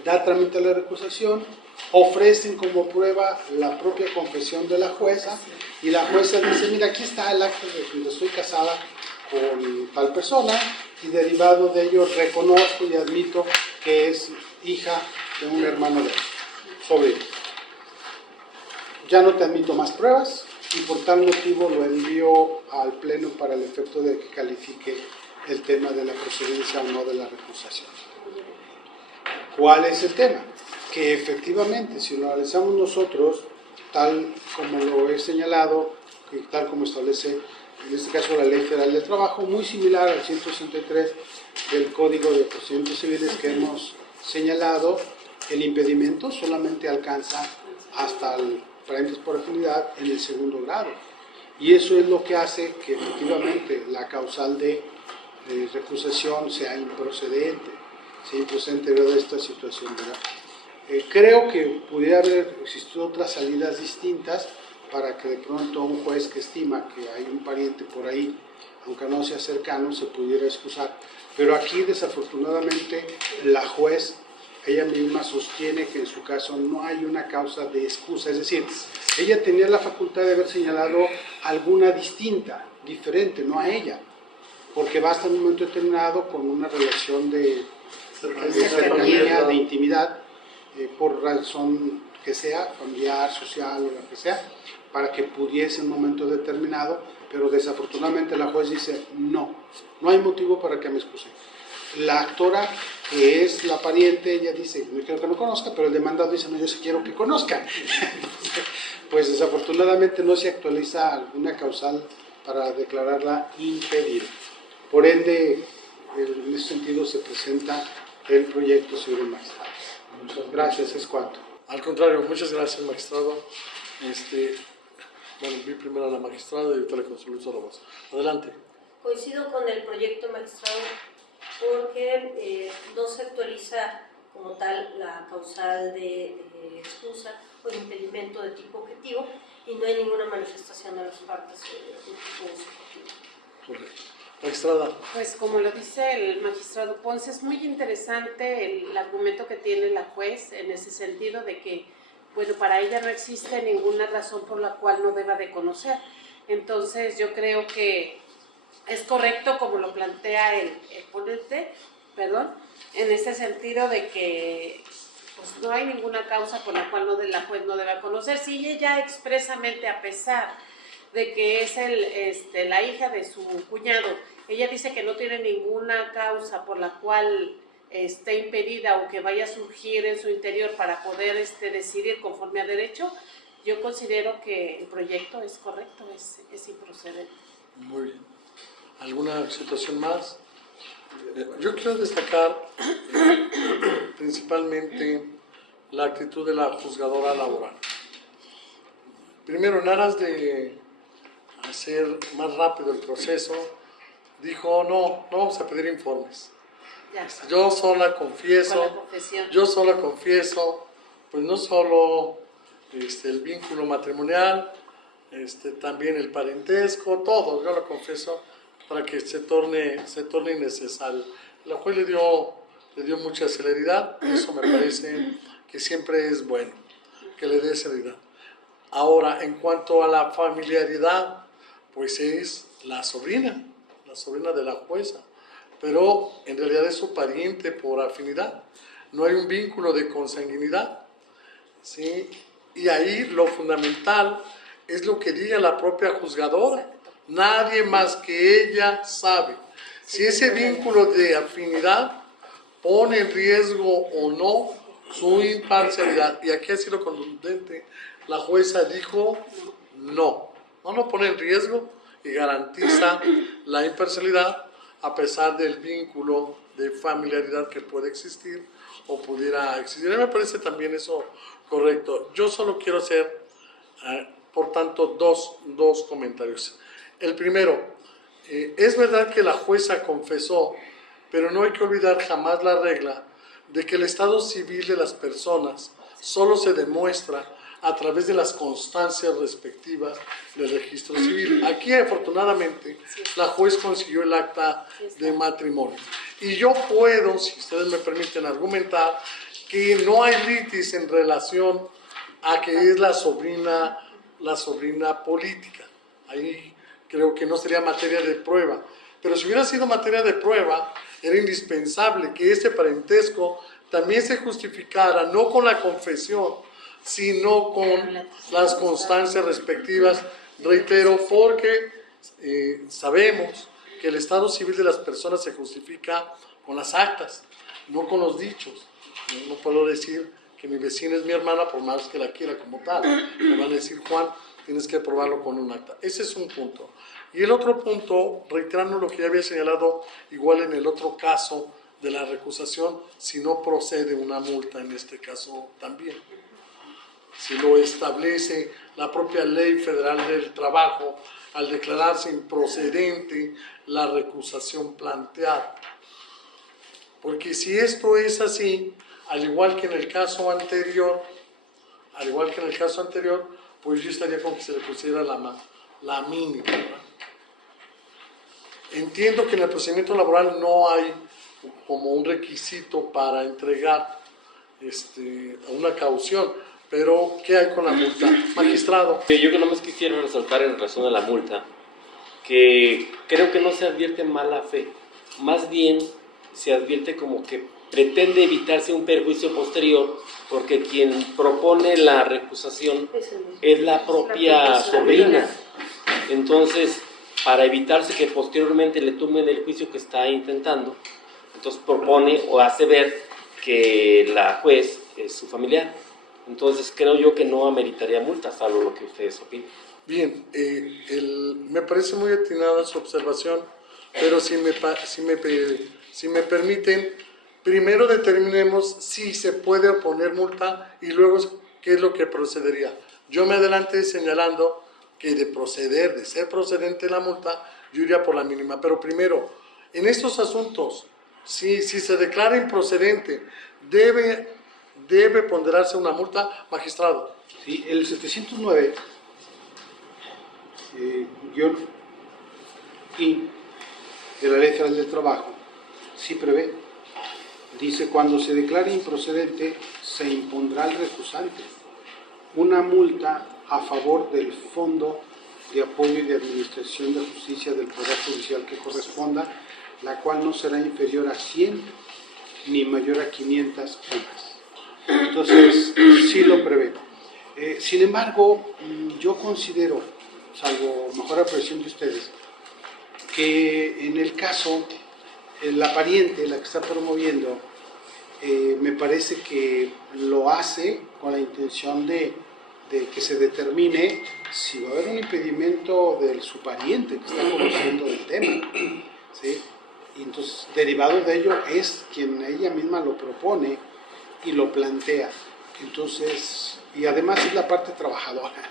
Da trámite a la recusación, ofrecen como prueba la propia confesión de la jueza y la jueza dice, mira, aquí está el acta de que estoy casada con tal persona y derivado de ello reconozco y admito que es hija de un hermano de él, sobrino. ya no te admito más pruebas y por tal motivo lo envío al Pleno para el efecto de que califique el tema de la procedencia o no de la recusación. ¿Cuál es el tema? Que efectivamente, si lo analizamos nosotros, tal como lo he señalado, y tal como establece en este caso la Ley Federal del Trabajo, muy similar al 163 del Código de Procedimientos Civiles que hemos señalado, el impedimento solamente alcanza hasta el paréntesis por afinidad en el segundo grado. Y eso es lo que hace que efectivamente la causal de recusación sea improcedente, de esta situación, ¿verdad? Creo que pudiera haber existido otras salidas distintas para que de pronto un juez que estima que hay un pariente por ahí, aunque no sea cercano, se pudiera excusar. Pero aquí, desafortunadamente, la juez, ella misma sostiene que en su caso no hay una causa de excusa. Es decir, ella tenía la facultad de haber señalado alguna distinta, diferente, no a ella, porque basta en un momento determinado con una relación de cercanía, de intimidad, por razón que sea, familiar, social o lo que sea, para que pudiese en un momento determinado, pero desafortunadamente la juez dice no hay motivo para que me excuse. La actora, que es la pariente, ella dice, no quiero que me conozca, pero el demandado dice, no, yo sí quiero que conozca. Entonces, pues desafortunadamente no se actualiza alguna causal para declararla impedida. Por ende, en ese sentido se presenta el proyecto, señor magistrado. Muchas gracias, es cuanto. Al contrario, muchas gracias, magistrado. Bueno, vi primero a la magistrada y ahorita le consulto la voz. Adelante. Coincido con el proyecto, magistrado, porque no se actualiza como tal la causal de excusa o impedimento de tipo objetivo y no hay ninguna manifestación de las partes de tipo subjetivo. Correcto. Magistrada. Pues como lo dice el magistrado Ponce, es muy interesante el argumento que tiene la juez en ese sentido de que, bueno, para ella no existe ninguna razón por la cual no deba de conocer. Entonces yo creo que es correcto como lo plantea el ponente, en ese sentido de que pues, no hay ninguna causa por la cual la juez no deba conocer. Si ella expresamente, a pesar de que es la hija de su cuñado, ella dice que no tiene ninguna causa por la cual esté impedida o que vaya a surgir en su interior para poder decidir conforme a derecho, yo considero que el proyecto es correcto, es improcedente. Muy bien. ¿Alguna situación más? Yo quiero destacar principalmente la actitud de la juzgadora laboral. Primero, en aras de hacer más rápido el proceso, dijo, no vamos a pedir informes. Ya. Yo sola confieso, pues no solo el vínculo matrimonial, también el parentesco, todo, yo lo confieso, para que se torne innecesario. La juez le dio mucha celeridad, eso me parece que siempre es bueno, que le dé celeridad. Ahora, en cuanto a la familiaridad, pues es la sobrina de la jueza, pero en realidad es su pariente por afinidad, no hay un vínculo de consanguinidad, ¿sí? Y ahí lo fundamental es lo que diga la propia juzgadora, nadie más que ella sabe. Si ese vínculo de afinidad pone en riesgo o no su imparcialidad, y aquí ha sido contundente, la jueza dijo no pone en riesgo y garantiza la imparcialidad a pesar del vínculo de familiaridad que puede existir o pudiera existir. A mí me parece también eso correcto. Yo solo quiero hacer, por tanto, dos comentarios. El primero, es verdad que la jueza confesó, pero no hay que olvidar jamás la regla de que el estado civil de las personas solo se demuestra a través de las constancias respectivas del registro civil. Aquí, afortunadamente, la juez consiguió el acta de matrimonio. Y yo puedo, si ustedes me permiten, argumentar que no hay litis en relación a que es la sobrina política. Ahí creo que no sería materia de prueba. Pero si hubiera sido materia de prueba, era indispensable que ese parentesco también se justificara, no con la confesión, sino con las constancias respectivas, reitero, porque sabemos que el estado civil de las personas se justifica con las actas, no con los dichos. No puedo decir que mi vecina es mi hermana por más que la quiera como tal. Me van a decir, Juan, tienes que probarlo con un acta. Ese es un punto. Y el otro punto, reiterando lo que ya había señalado, igual en el otro caso de la recusación, si no procede una multa en este caso también. Si lo establece la propia Ley Federal del Trabajo al declararse improcedente la recusación planteada. Porque si esto es así, al igual que en el caso anterior, pues yo estaría con que se le pusiera la mínima, ¿verdad? Entiendo que en el procedimiento laboral no hay como un requisito para entregar una caución, pero ¿qué hay con la multa? Magistrado. Yo que nomás quisiera resaltar en razón de la multa, que creo que no se advierte mala fe, más bien se advierte como que pretende evitarse un perjuicio posterior, porque quien propone la recusación es la propia sobrina. Entonces, para evitarse que posteriormente le tumben el juicio que está intentando, entonces propone o hace ver que la juez es su familiar. Entonces creo yo que no ameritaría multa, salvo lo que ustedes opinan. Bien, me parece muy atinada su observación, pero si me permiten, primero determinemos si se puede oponer multa y luego qué es lo que procedería. Yo me adelanté señalando que de ser procedente la multa, yo iría por la mínima. Pero primero, en estos asuntos, si se declara improcedente, debe ponderarse una multa, magistrado. Sí, el 709 guión I de la Ley Federal del Trabajo sí prevé. Dice, cuando se declare improcedente, se impondrá al recusante una multa a favor del Fondo de Apoyo y de Administración de Justicia del Poder Judicial que corresponda, la cual no será inferior a 100 ni mayor a 500 penas. Entonces, sí lo prevé. Sin embargo, yo considero, salvo mejor apreciación de ustedes, que en el caso, la pariente, la que está promoviendo, me parece que lo hace con la intención de que se determine si va a haber un impedimento de su pariente que está conociendo del tema, ¿sí? Y entonces, derivado de ello, es quien ella misma lo propone y lo plantea. Entonces, y además es la parte trabajadora.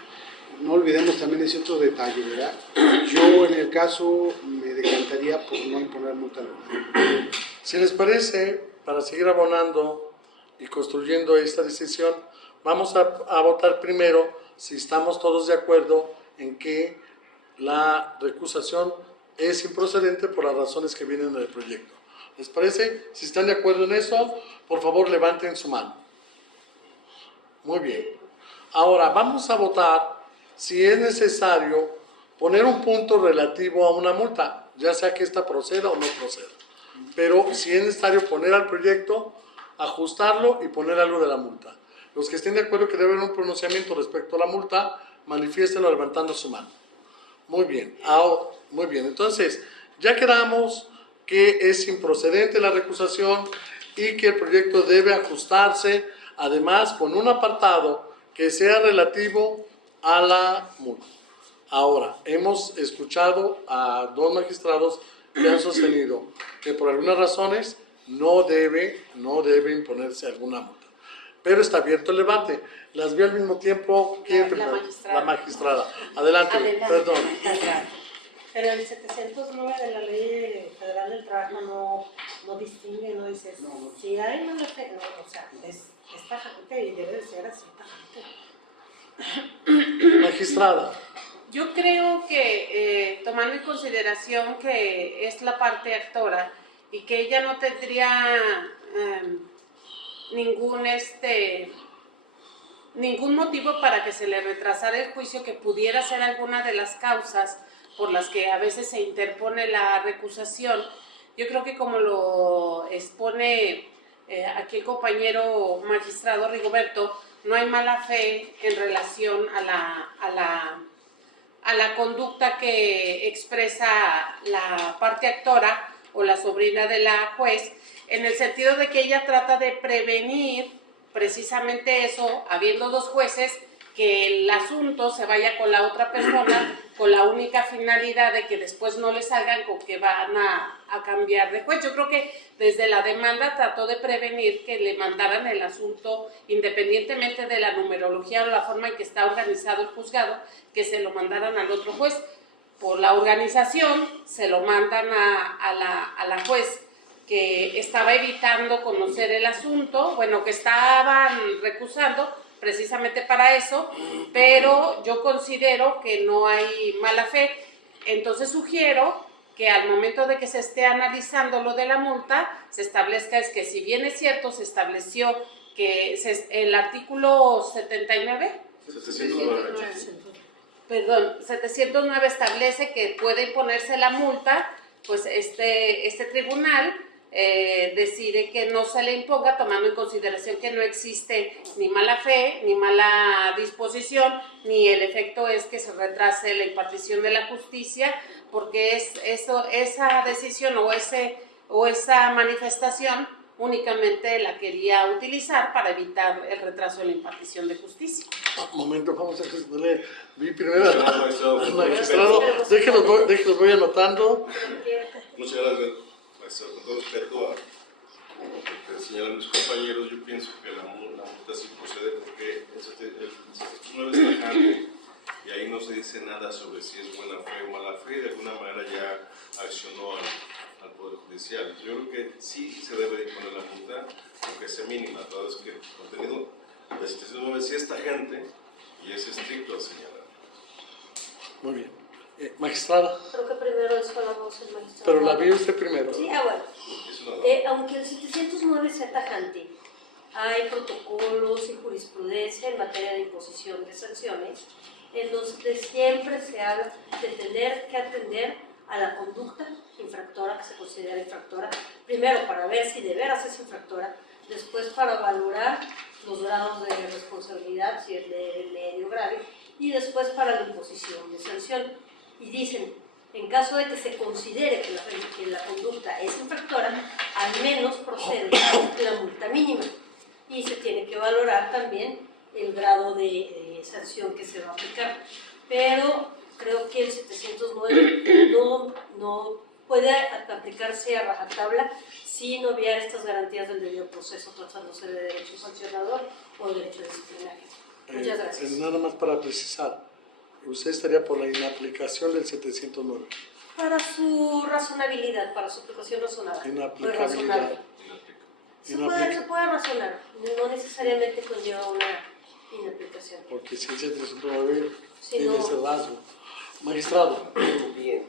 No olvidemos también ese otro detalle, ¿verdad? Yo en el caso me decantaría por no imponer multa alguna. Si les parece, para seguir abonando y construyendo esta decisión, vamos a votar primero si estamos todos de acuerdo en que la recusación es improcedente por las razones que vienen del proyecto. ¿Les parece? Si están de acuerdo en eso, por favor levanten su mano. Muy bien. Ahora vamos a votar si es necesario poner un punto relativo a una multa, ya sea que esta proceda o no proceda. Pero si es necesario poner al proyecto, ajustarlo y poner algo de la multa. Los que estén de acuerdo que debe haber un pronunciamiento respecto a la multa, manifiéstenlo levantando su mano. Muy bien. Muy bien. Entonces, ya quedamos que es improcedente la recusación y que el proyecto debe ajustarse, además con un apartado que sea relativo a la multa. Ahora, hemos escuchado a dos magistrados que han sostenido que por algunas razones no debe imponerse alguna multa. Pero está abierto el debate. Las vi al mismo tiempo. ¿Quién primero? La magistrada. Adelante. Perdón. Pero el 709 de la Ley Federal del Trabajo no distingue, no dice si hay mala fe, no, o sea, es tajante y debe de ser así tajante. Magistrada. Yo creo que tomando en consideración que es la parte actora y que ella no tendría ningún motivo para que se le retrasara el juicio, que pudiera ser alguna de las causas por las que a veces se interpone la recusación. Yo creo que como lo expone aquí el compañero magistrado Rigoberto, no hay mala fe en relación a la conducta que expresa la parte actora o la sobrina de la juez, en el sentido de que ella trata de prevenir precisamente eso, habiendo dos jueces, que el asunto se vaya con la otra persona con la única finalidad de que después no le salgan con que van a cambiar de juez. Yo creo que desde la demanda trató de prevenir que le mandaran el asunto, independientemente de la numerología o la forma en que está organizado el juzgado, que se lo mandaran al otro juez. Por la organización se lo mandan a la juez que estaba evitando conocer el asunto, bueno, que estaban recusando precisamente para eso, pero yo considero que no hay mala fe. Entonces sugiero que al momento de que se esté analizando lo de la multa, se establezca es que, si bien es cierto, se estableció que el artículo 79, 709 establece que puede imponerse la multa, pues este tribunal decide que no se le imponga, tomando en consideración que no existe ni mala fe, ni mala disposición, ni el efecto es que se retrase la impartición de la justicia, porque esa decisión o esa manifestación únicamente la quería utilizar para evitar el retraso en la impartición de justicia. Un momento, vamos a darle. Vi primero al magistrado. Déjenlos voy anotando. Muchas gracias, maestro. Con todo respeto a lo que señalan mis compañeros, yo pienso que la multa sí procede porque el 79 es tajante y ahí no se dice nada sobre si es buena fe o mala fe. De alguna manera ya accionó al Poder Judicial. Yo creo que sí se debe de imponer la multa, aunque sea mínima, toda vez que el contenido de 79 sí es tajante y es estricto al señalar. Muy bien. Magistrada. Creo que primero es con la voz el magistrado. Pero la vio usted primero. Sí, bueno. Aunque el 709 sea tajante, hay protocolos y jurisprudencia en materia de imposición de sanciones en los que siempre se habla de tener que atender a la conducta infractora, que se considera infractora, primero para ver si de veras es infractora, después para valorar los grados de responsabilidad, si es de medio grave, y después para la imposición de sanción. Y dicen, en caso de que se considere que la conducta es infractora, al menos procede la multa mínima. Y se tiene que valorar también el grado de sanción que se va a aplicar. Pero creo que el 709 no puede aplicarse a rajatabla sin obviar estas garantías del debido proceso, tratándose de derecho sancionador o derecho disciplinario. Muchas gracias. Nada más para precisar, usted estaría por la inaplicación del 709. Para su razonabilidad, para su aplicación razonable. Inaplicabilidad. Se puede razonar, no necesariamente conlleva una inaplicación. Porque si el 709 tiene no, ese rasgo. Magistrado. Bien,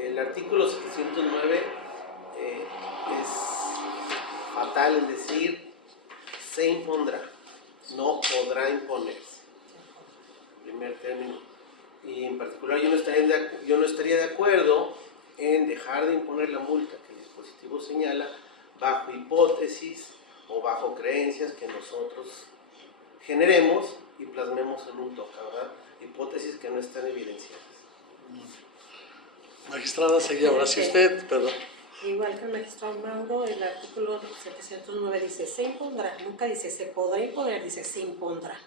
el artículo 709 es fatal, es decir, se impondrá, no podrá imponerse. Primer término. Y en particular yo no estaría de acuerdo en dejar de imponer la multa que el dispositivo señala bajo hipótesis o bajo creencias que nosotros generemos y plasmemos en un TOCA, ¿verdad? Hipótesis que no están evidenciadas. Magistrada, seguía ahora sí usted, perdón. Igual que el magistrado Mauro, el artículo 709 dice se impondrá, nunca dice se podrá imponer, dice se impondrá.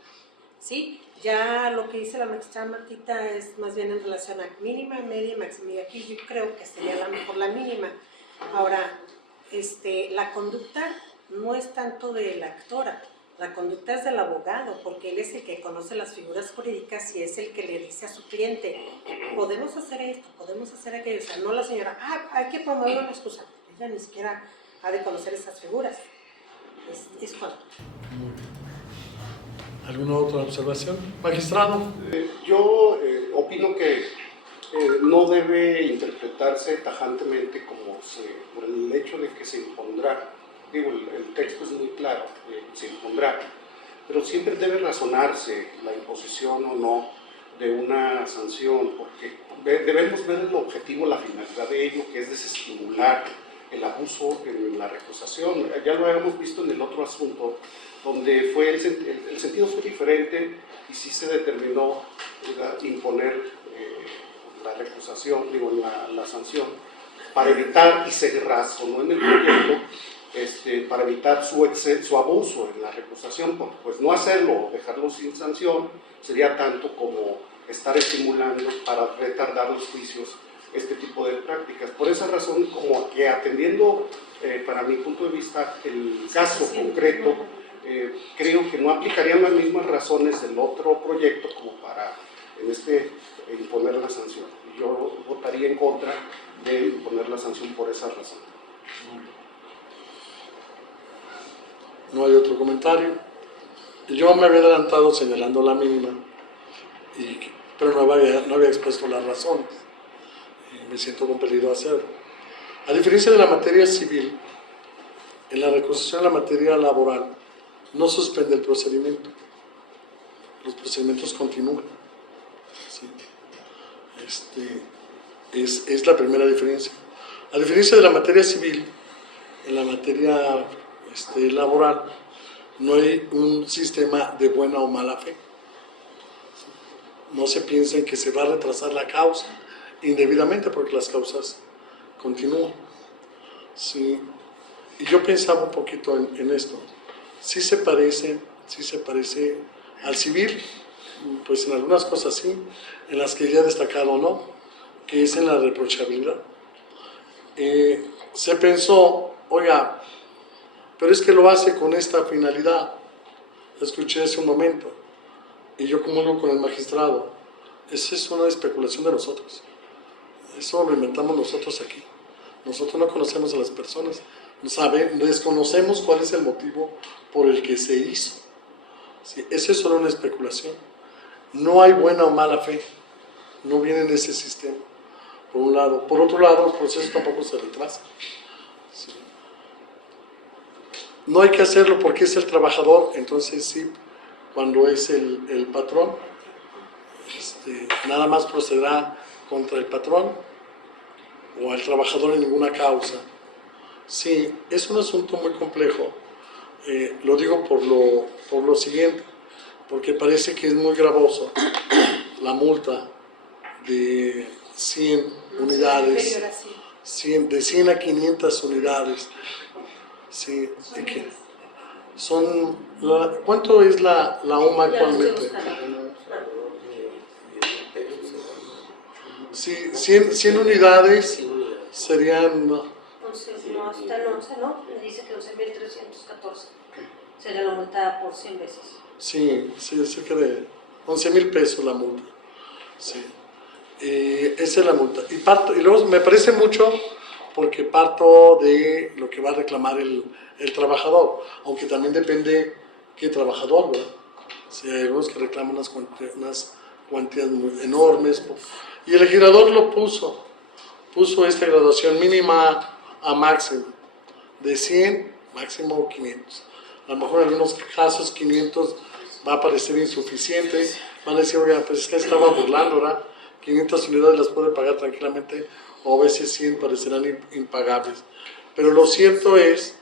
¿Sí? Ya lo que dice la magistrada Martita es más bien en relación a mínima, media y máxima. Y aquí yo creo que sería la mejor la mínima. Ahora, la conducta no es tanto de la actora, la conducta es del abogado, porque él es el que conoce las figuras jurídicas y es el que le dice a su cliente, podemos hacer esto, podemos hacer aquello. O sea, no la señora, hay que promover una excusa. Ella ni siquiera ha de conocer esas figuras. Es cuando. ¿Alguna otra observación? Magistrado. Yo opino que no debe interpretarse tajantemente por el hecho de que se impondrá. Digo, el texto es muy claro, se impondrá, pero siempre debe razonarse la imposición o no de una sanción, porque debemos ver el objetivo, la finalidad de ello, que es desestimular el abuso en la recusación. Ya lo habíamos visto en el otro asunto, donde fue el sentido fue diferente y sí se determinó imponer la recusación, digo, la sanción, para evitar, y se razonó en el proyecto, para evitar su abuso en la recusación, porque pues no hacerlo o dejarlo sin sanción sería tanto como estar estimulando para retardar los juicios este tipo de prácticas. Por esa razón, como que atendiendo, para mi punto de vista, el caso concreto, creo que no aplicarían las mismas razones del otro proyecto como para imponer la sanción. Yo votaría en contra de imponer la sanción por esa razón. No hay otro comentario. Yo me había adelantado señalando la mínima, pero no había expuesto las razones. Y me siento compelido a hacerlo. A diferencia de la materia civil, en la recusación de la materia laboral no suspende el procedimiento. Los procedimientos continúan. ¿Sí? Es la primera diferencia. A diferencia de la materia civil, en la materia laboral no hay un sistema de buena o mala fe. No se piensa en que se va a retrasar la causa indebidamente porque las causas continúan. Sí. Y yo pensaba un poquito en esto. Sí se parece al civil, pues en algunas cosas sí, en las que ya he destacado no, que es en la reprochabilidad. Se pensó, oiga, pero es que lo hace con esta finalidad. Escuché hace un momento, y yo comulgo con el magistrado. Esa es una especulación de nosotros. Eso lo inventamos nosotros aquí. Nosotros no conocemos a las personas, desconocemos cuál es el motivo por el que se hizo. ¿Sí? Eso es solo una especulación. No hay buena o mala fe. No viene en ese sistema, por un lado. Por otro lado, el proceso tampoco se retrasa. ¿Sí? No hay que hacerlo porque es el trabajador, entonces sí, cuando es el patrón, nada más procederá contra el patrón o al trabajador en ninguna causa. Sí, es un asunto muy complejo. Lo digo por lo siguiente, porque parece que es muy gravoso la multa de 100 unidades, de 100 a 500 unidades. Sí, ¿cuánto es la UMA actualmente? Sí, 100 unidades serían... 11, no, hasta el 11, ¿no? Me dice que 11.314 sería la multa por 100 veces. Sí, cerca de 11,000 pesos la multa. Sí. Esa es la multa. Y luego me parece mucho porque parto de lo que va a reclamar el trabajador, aunque también depende qué trabajador, ¿verdad? Sí, hay algunos que reclaman unas cuantías muy enormes. Y el legislador lo puso esta graduación mínima a máximo, de 100, máximo 500. A lo mejor en algunos casos 500 va a parecer insuficiente, van a decir, oiga, pues es que estaba burlando, ¿verdad? 500 unidades las puede pagar tranquilamente, o a veces 100 parecerán impagables. Pero lo cierto es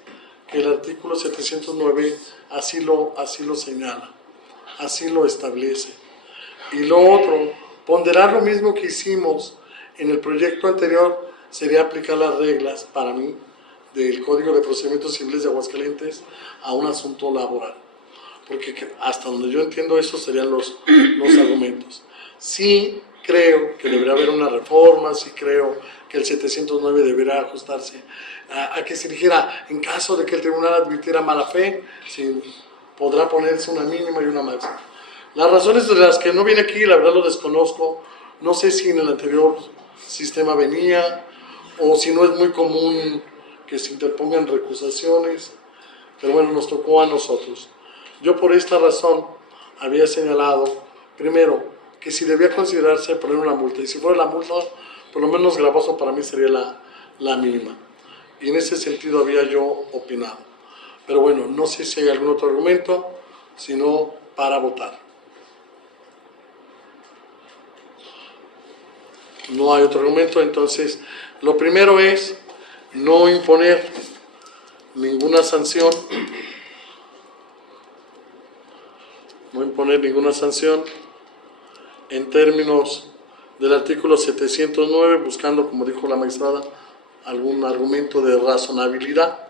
que el artículo 709 así lo señala, así lo establece. Y lo otro, ponderar lo mismo que hicimos en el proyecto anterior sería aplicar las reglas, para mí, del Código de Procedimientos Civiles de Aguascalientes a un asunto laboral. Porque hasta donde yo entiendo esos serían los argumentos. Sí creo que debería haber una reforma, sí creo que el 709 debería ajustarse a que se dijera, en caso de que el tribunal advirtiera mala fe, podrá ponerse una mínima y una máxima. Las razones de las que no viene aquí, la verdad lo desconozco, no sé si en el anterior sistema venía, o si no es muy común que se interpongan recusaciones, pero bueno, nos tocó a nosotros. Yo por esta razón había señalado, primero, que si debía considerarse poner una multa, y si fuera la multa, por lo menos gravoso para mí sería la mínima. Y en ese sentido había yo opinado. Pero bueno, no sé si hay algún otro argumento, sino para votar. No hay otro argumento, entonces lo primero es no imponer ninguna sanción, en términos del artículo 709, buscando, como dijo la magistrada, algún argumento de razonabilidad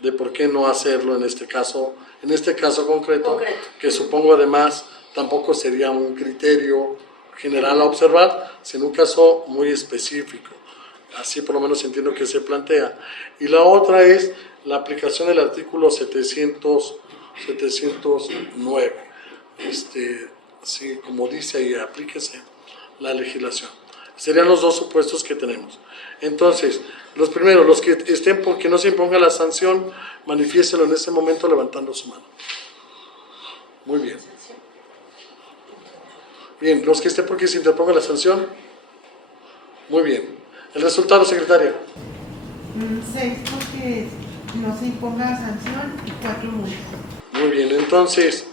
de por qué no hacerlo en este caso concreto, que supongo además tampoco sería un criterio general a observar, sino un caso muy específico. Así por lo menos entiendo que se plantea. Y la otra es la aplicación del artículo 709. Sí, como dice ahí, aplíquese la legislación. Serían los dos supuestos que tenemos. Entonces, los primeros, los que estén porque no se imponga la sanción, manifiéstelo en este momento levantando su mano. Muy bien. Bien, los que estén porque se interponga la sanción. Muy bien. ¿El resultado, secretaria? 6 porque no se imponga sanción y 4 multas. Muy bien, entonces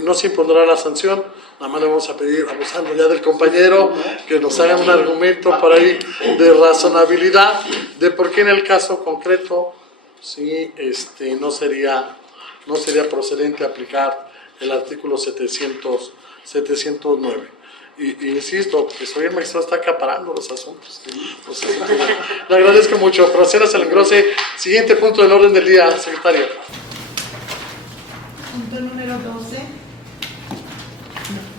no se impondrá la sanción. Nada más le vamos a pedir, abusando ya del compañero, que nos haga un argumento por ahí de razonabilidad de por qué en el caso concreto sí, no sería procedente aplicar el artículo 709. Y insisto, que soy el magistrado, está acaparando los asuntos. Le agradezco mucho. Procedas al engrose. Siguiente punto del orden del día, secretaria. Punto número 12.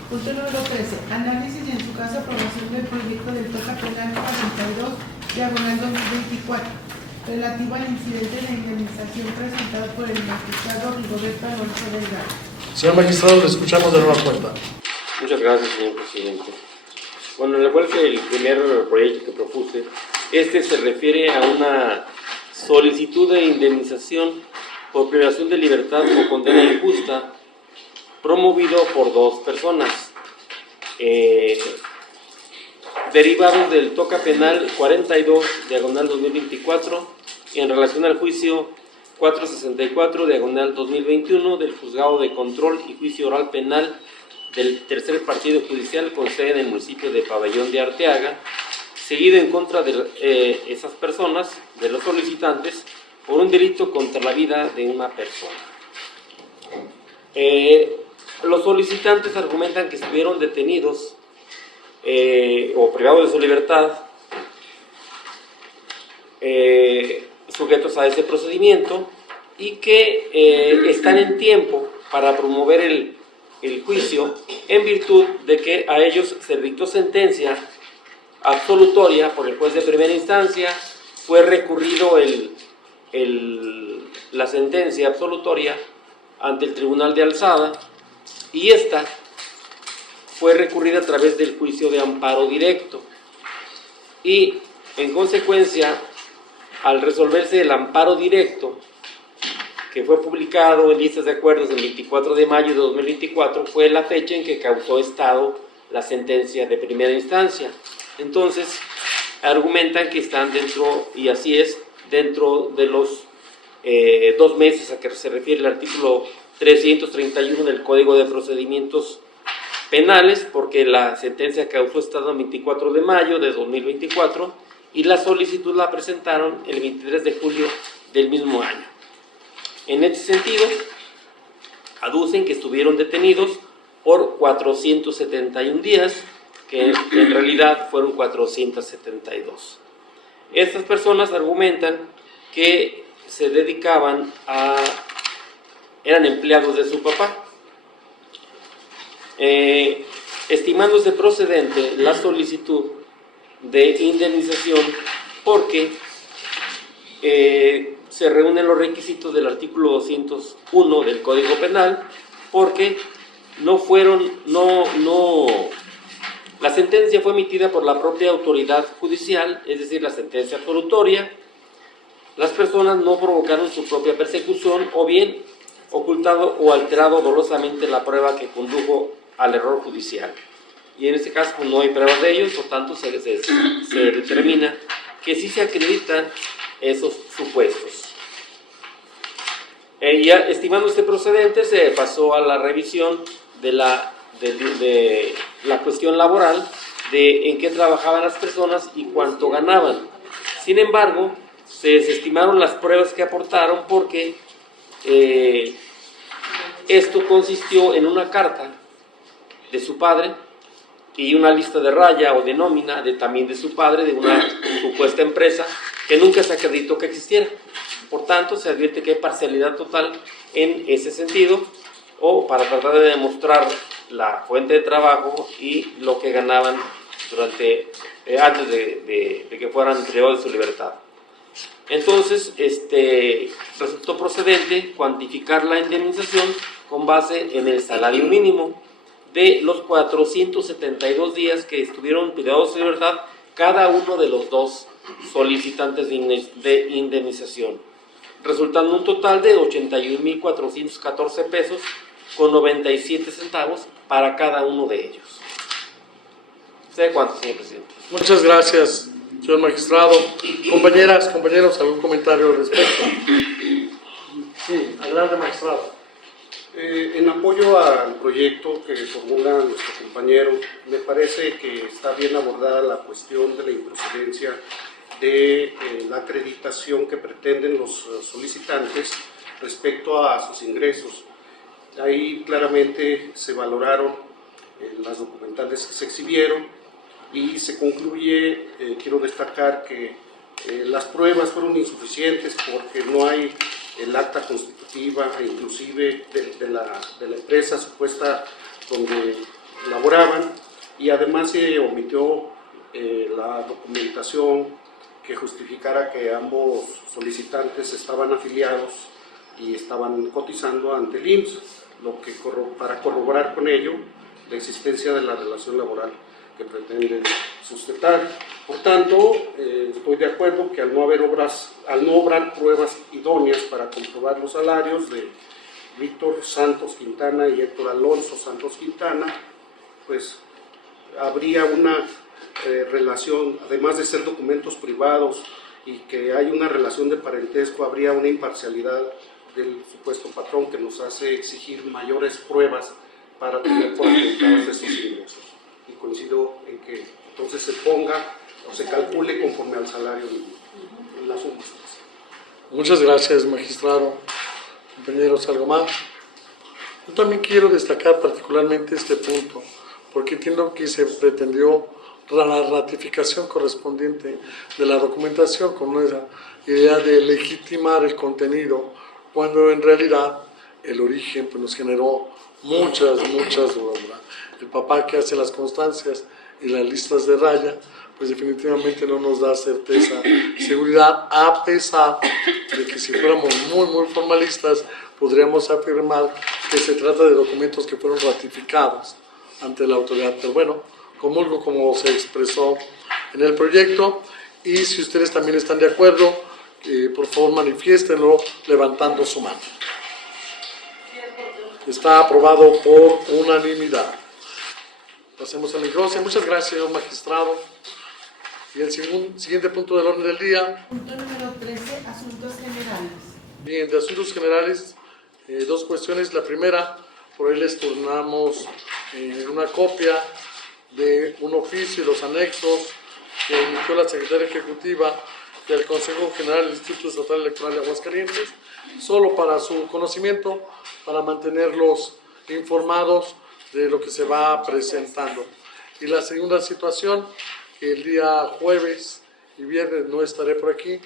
Punto número 13. Análisis y en su caso aprobación del proyecto del toca penal 42/2024 relativo al incidente de indemnización presentado por el magistrado Rigoberto Alonso Delgado. Señor magistrado, le escuchamos de nueva cuenta. Muchas gracias, señor presidente. Bueno, al igual que el primer proyecto que propuse, se refiere a una solicitud de indemnización por privación de libertad o condena injusta promovido por 2 personas, derivados del toca penal 42/2024 en relación al juicio 464/2021 del Juzgado de Control y Juicio Oral Penal del Tercer Partido Judicial con sede en el municipio de Pabellón de Arteaga, seguido en contra de esas personas, de los solicitantes, por un delito contra la vida de una persona. Los solicitantes argumentan que estuvieron detenidos o privados de su libertad, sujetos a ese procedimiento, y que están en tiempo para promover el juicio en virtud de que a ellos se dictó sentencia absolutoria por el juez de primera instancia, fue recurrido la sentencia absolutoria ante el Tribunal de Alzada y esta fue recurrida a través del juicio de amparo directo y en consecuencia, al resolverse el amparo directo, que fue publicado en listas de acuerdos el 24 de mayo de 2024, fue la fecha en que causó estado la sentencia de primera instancia. Entonces, argumentan que están dentro, y así es, dentro de los 2 meses a que se refiere el artículo 331 del Código de Procedimientos Penales, porque la sentencia causó estado el 24 de mayo de 2024 y la solicitud la presentaron el 23 de julio del mismo año. En este sentido, aducen que estuvieron detenidos por 471 días, que en realidad fueron 472. Estas personas argumentan que se dedicaban eran empleados de su papá, estimándose procedente la solicitud de indemnización porque se reúnen los requisitos del artículo 201 del Código Penal, porque la sentencia fue emitida por la propia autoridad judicial, es decir, la sentencia absolutoria. Las personas no provocaron su propia persecución o bien ocultado o alterado dolosamente la prueba que condujo al error judicial. Y en este caso pues, no hay pruebas de ellos, por tanto se determina que sí se acreditan esos supuestos. Ya estimando este procedente, se pasó a la revisión de la cuestión laboral, de en qué trabajaban las personas y cuánto ganaban. Sin embargo, se desestimaron las pruebas que aportaron porque esto consistió en una carta de su padre y una lista de raya o de nómina también de su padre, de una supuesta empresa que nunca se acreditó que existiera. Por tanto, se advierte que hay parcialidad total en ese sentido, o para tratar de demostrar la fuente de trabajo y lo que ganaban antes de que fueran privados de su libertad. Entonces, resultó procedente cuantificar la indemnización con base en el salario mínimo de los 472 días que estuvieron privados de libertad cada uno de los dos solicitantes de indemnización, resultando un total de 81.414 pesos con 97 centavos para cada uno de ellos. ¿Sé cuánto, señor presidente? Muchas gracias, señor magistrado. Compañeras, compañeros, ¿algún comentario al respecto? Sí, adelante, magistrado. En apoyo al proyecto que formula nuestro compañero, me parece que está bien abordada la cuestión de la improcedencia de la acreditación que pretenden los solicitantes respecto a sus ingresos. Ahí claramente se valoraron las documentales que se exhibieron y se concluye, quiero destacar que las pruebas fueron insuficientes porque no hay el acta constitutiva e inclusive de la empresa supuesta donde laboraban, y además se omitió la documentación que justificara que ambos solicitantes estaban afiliados y estaban cotizando ante el IMSS, para corroborar con ello la existencia de la relación laboral que pretenden sustentar. Por tanto, estoy de acuerdo que al no obrar pruebas idóneas para comprobar los salarios de Víctor Santos Quintana y Héctor Alonso Santos Quintana, pues habría una relación, además de ser documentos privados y que hay una relación de parentesco, habría una imparcialidad del supuesto patrón que nos hace exigir mayores pruebas para tener por acreditados esos ingresos. Y coincido en que entonces se ponga o se calcule conforme al salario en las sumas. Muchas gracias, magistrado. Compañeros, ¿algo más? Yo también quiero destacar particularmente este punto, porque entiendo que se pretendió la ratificación correspondiente de la documentación con una idea de legitimar el contenido, cuando en realidad el origen pues, nos generó muchas dudas. El papá que hace las constancias y las listas de raya, pues definitivamente no nos da certeza, seguridad, a pesar de que si fuéramos muy formalistas, podríamos afirmar que se trata de documentos que fueron ratificados ante la autoridad. Pero bueno, comulgo como se expresó en el proyecto, y si ustedes también están de acuerdo, por favor manifiéstenlo levantando su mano. Está aprobado por unanimidad. Pasemos al engrose. Muchas gracias, señor magistrado. Y el siguiente punto del orden del día. Punto número 13, asuntos generales. Bien, de asuntos generales, dos cuestiones. La primera, por ahí les turnamos una copia de un oficio y los anexos que emitió la Secretaría Ejecutiva del Consejo General del Instituto Estatal Electoral de Aguascalientes, solo para su conocimiento, para mantenerlos informados de lo que se va presentando. Y la segunda situación, que el día jueves y viernes no estaré por aquí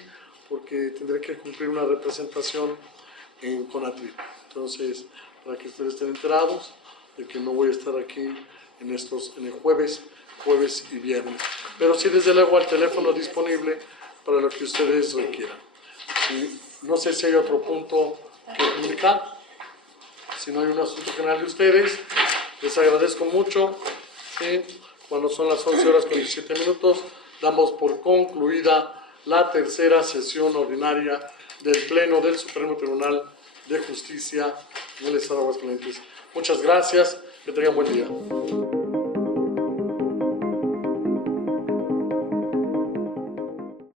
porque tendré que cumplir una representación en Conatlip. Entonces, para que ustedes estén enterados de que no voy a estar aquí en el jueves y viernes. Pero sí, desde luego, al teléfono disponible para lo que ustedes requieran. Sí, no sé si hay otro punto que comunicar. Si no hay un asunto general de ustedes, les agradezco mucho. ¿Sí? Cuando son las 11 horas con 17 minutos, damos por concluida la tercera sesión ordinaria del Pleno del Supremo Tribunal de Justicia del Estado de Aguascalientes. Muchas gracias, que tengan buen día.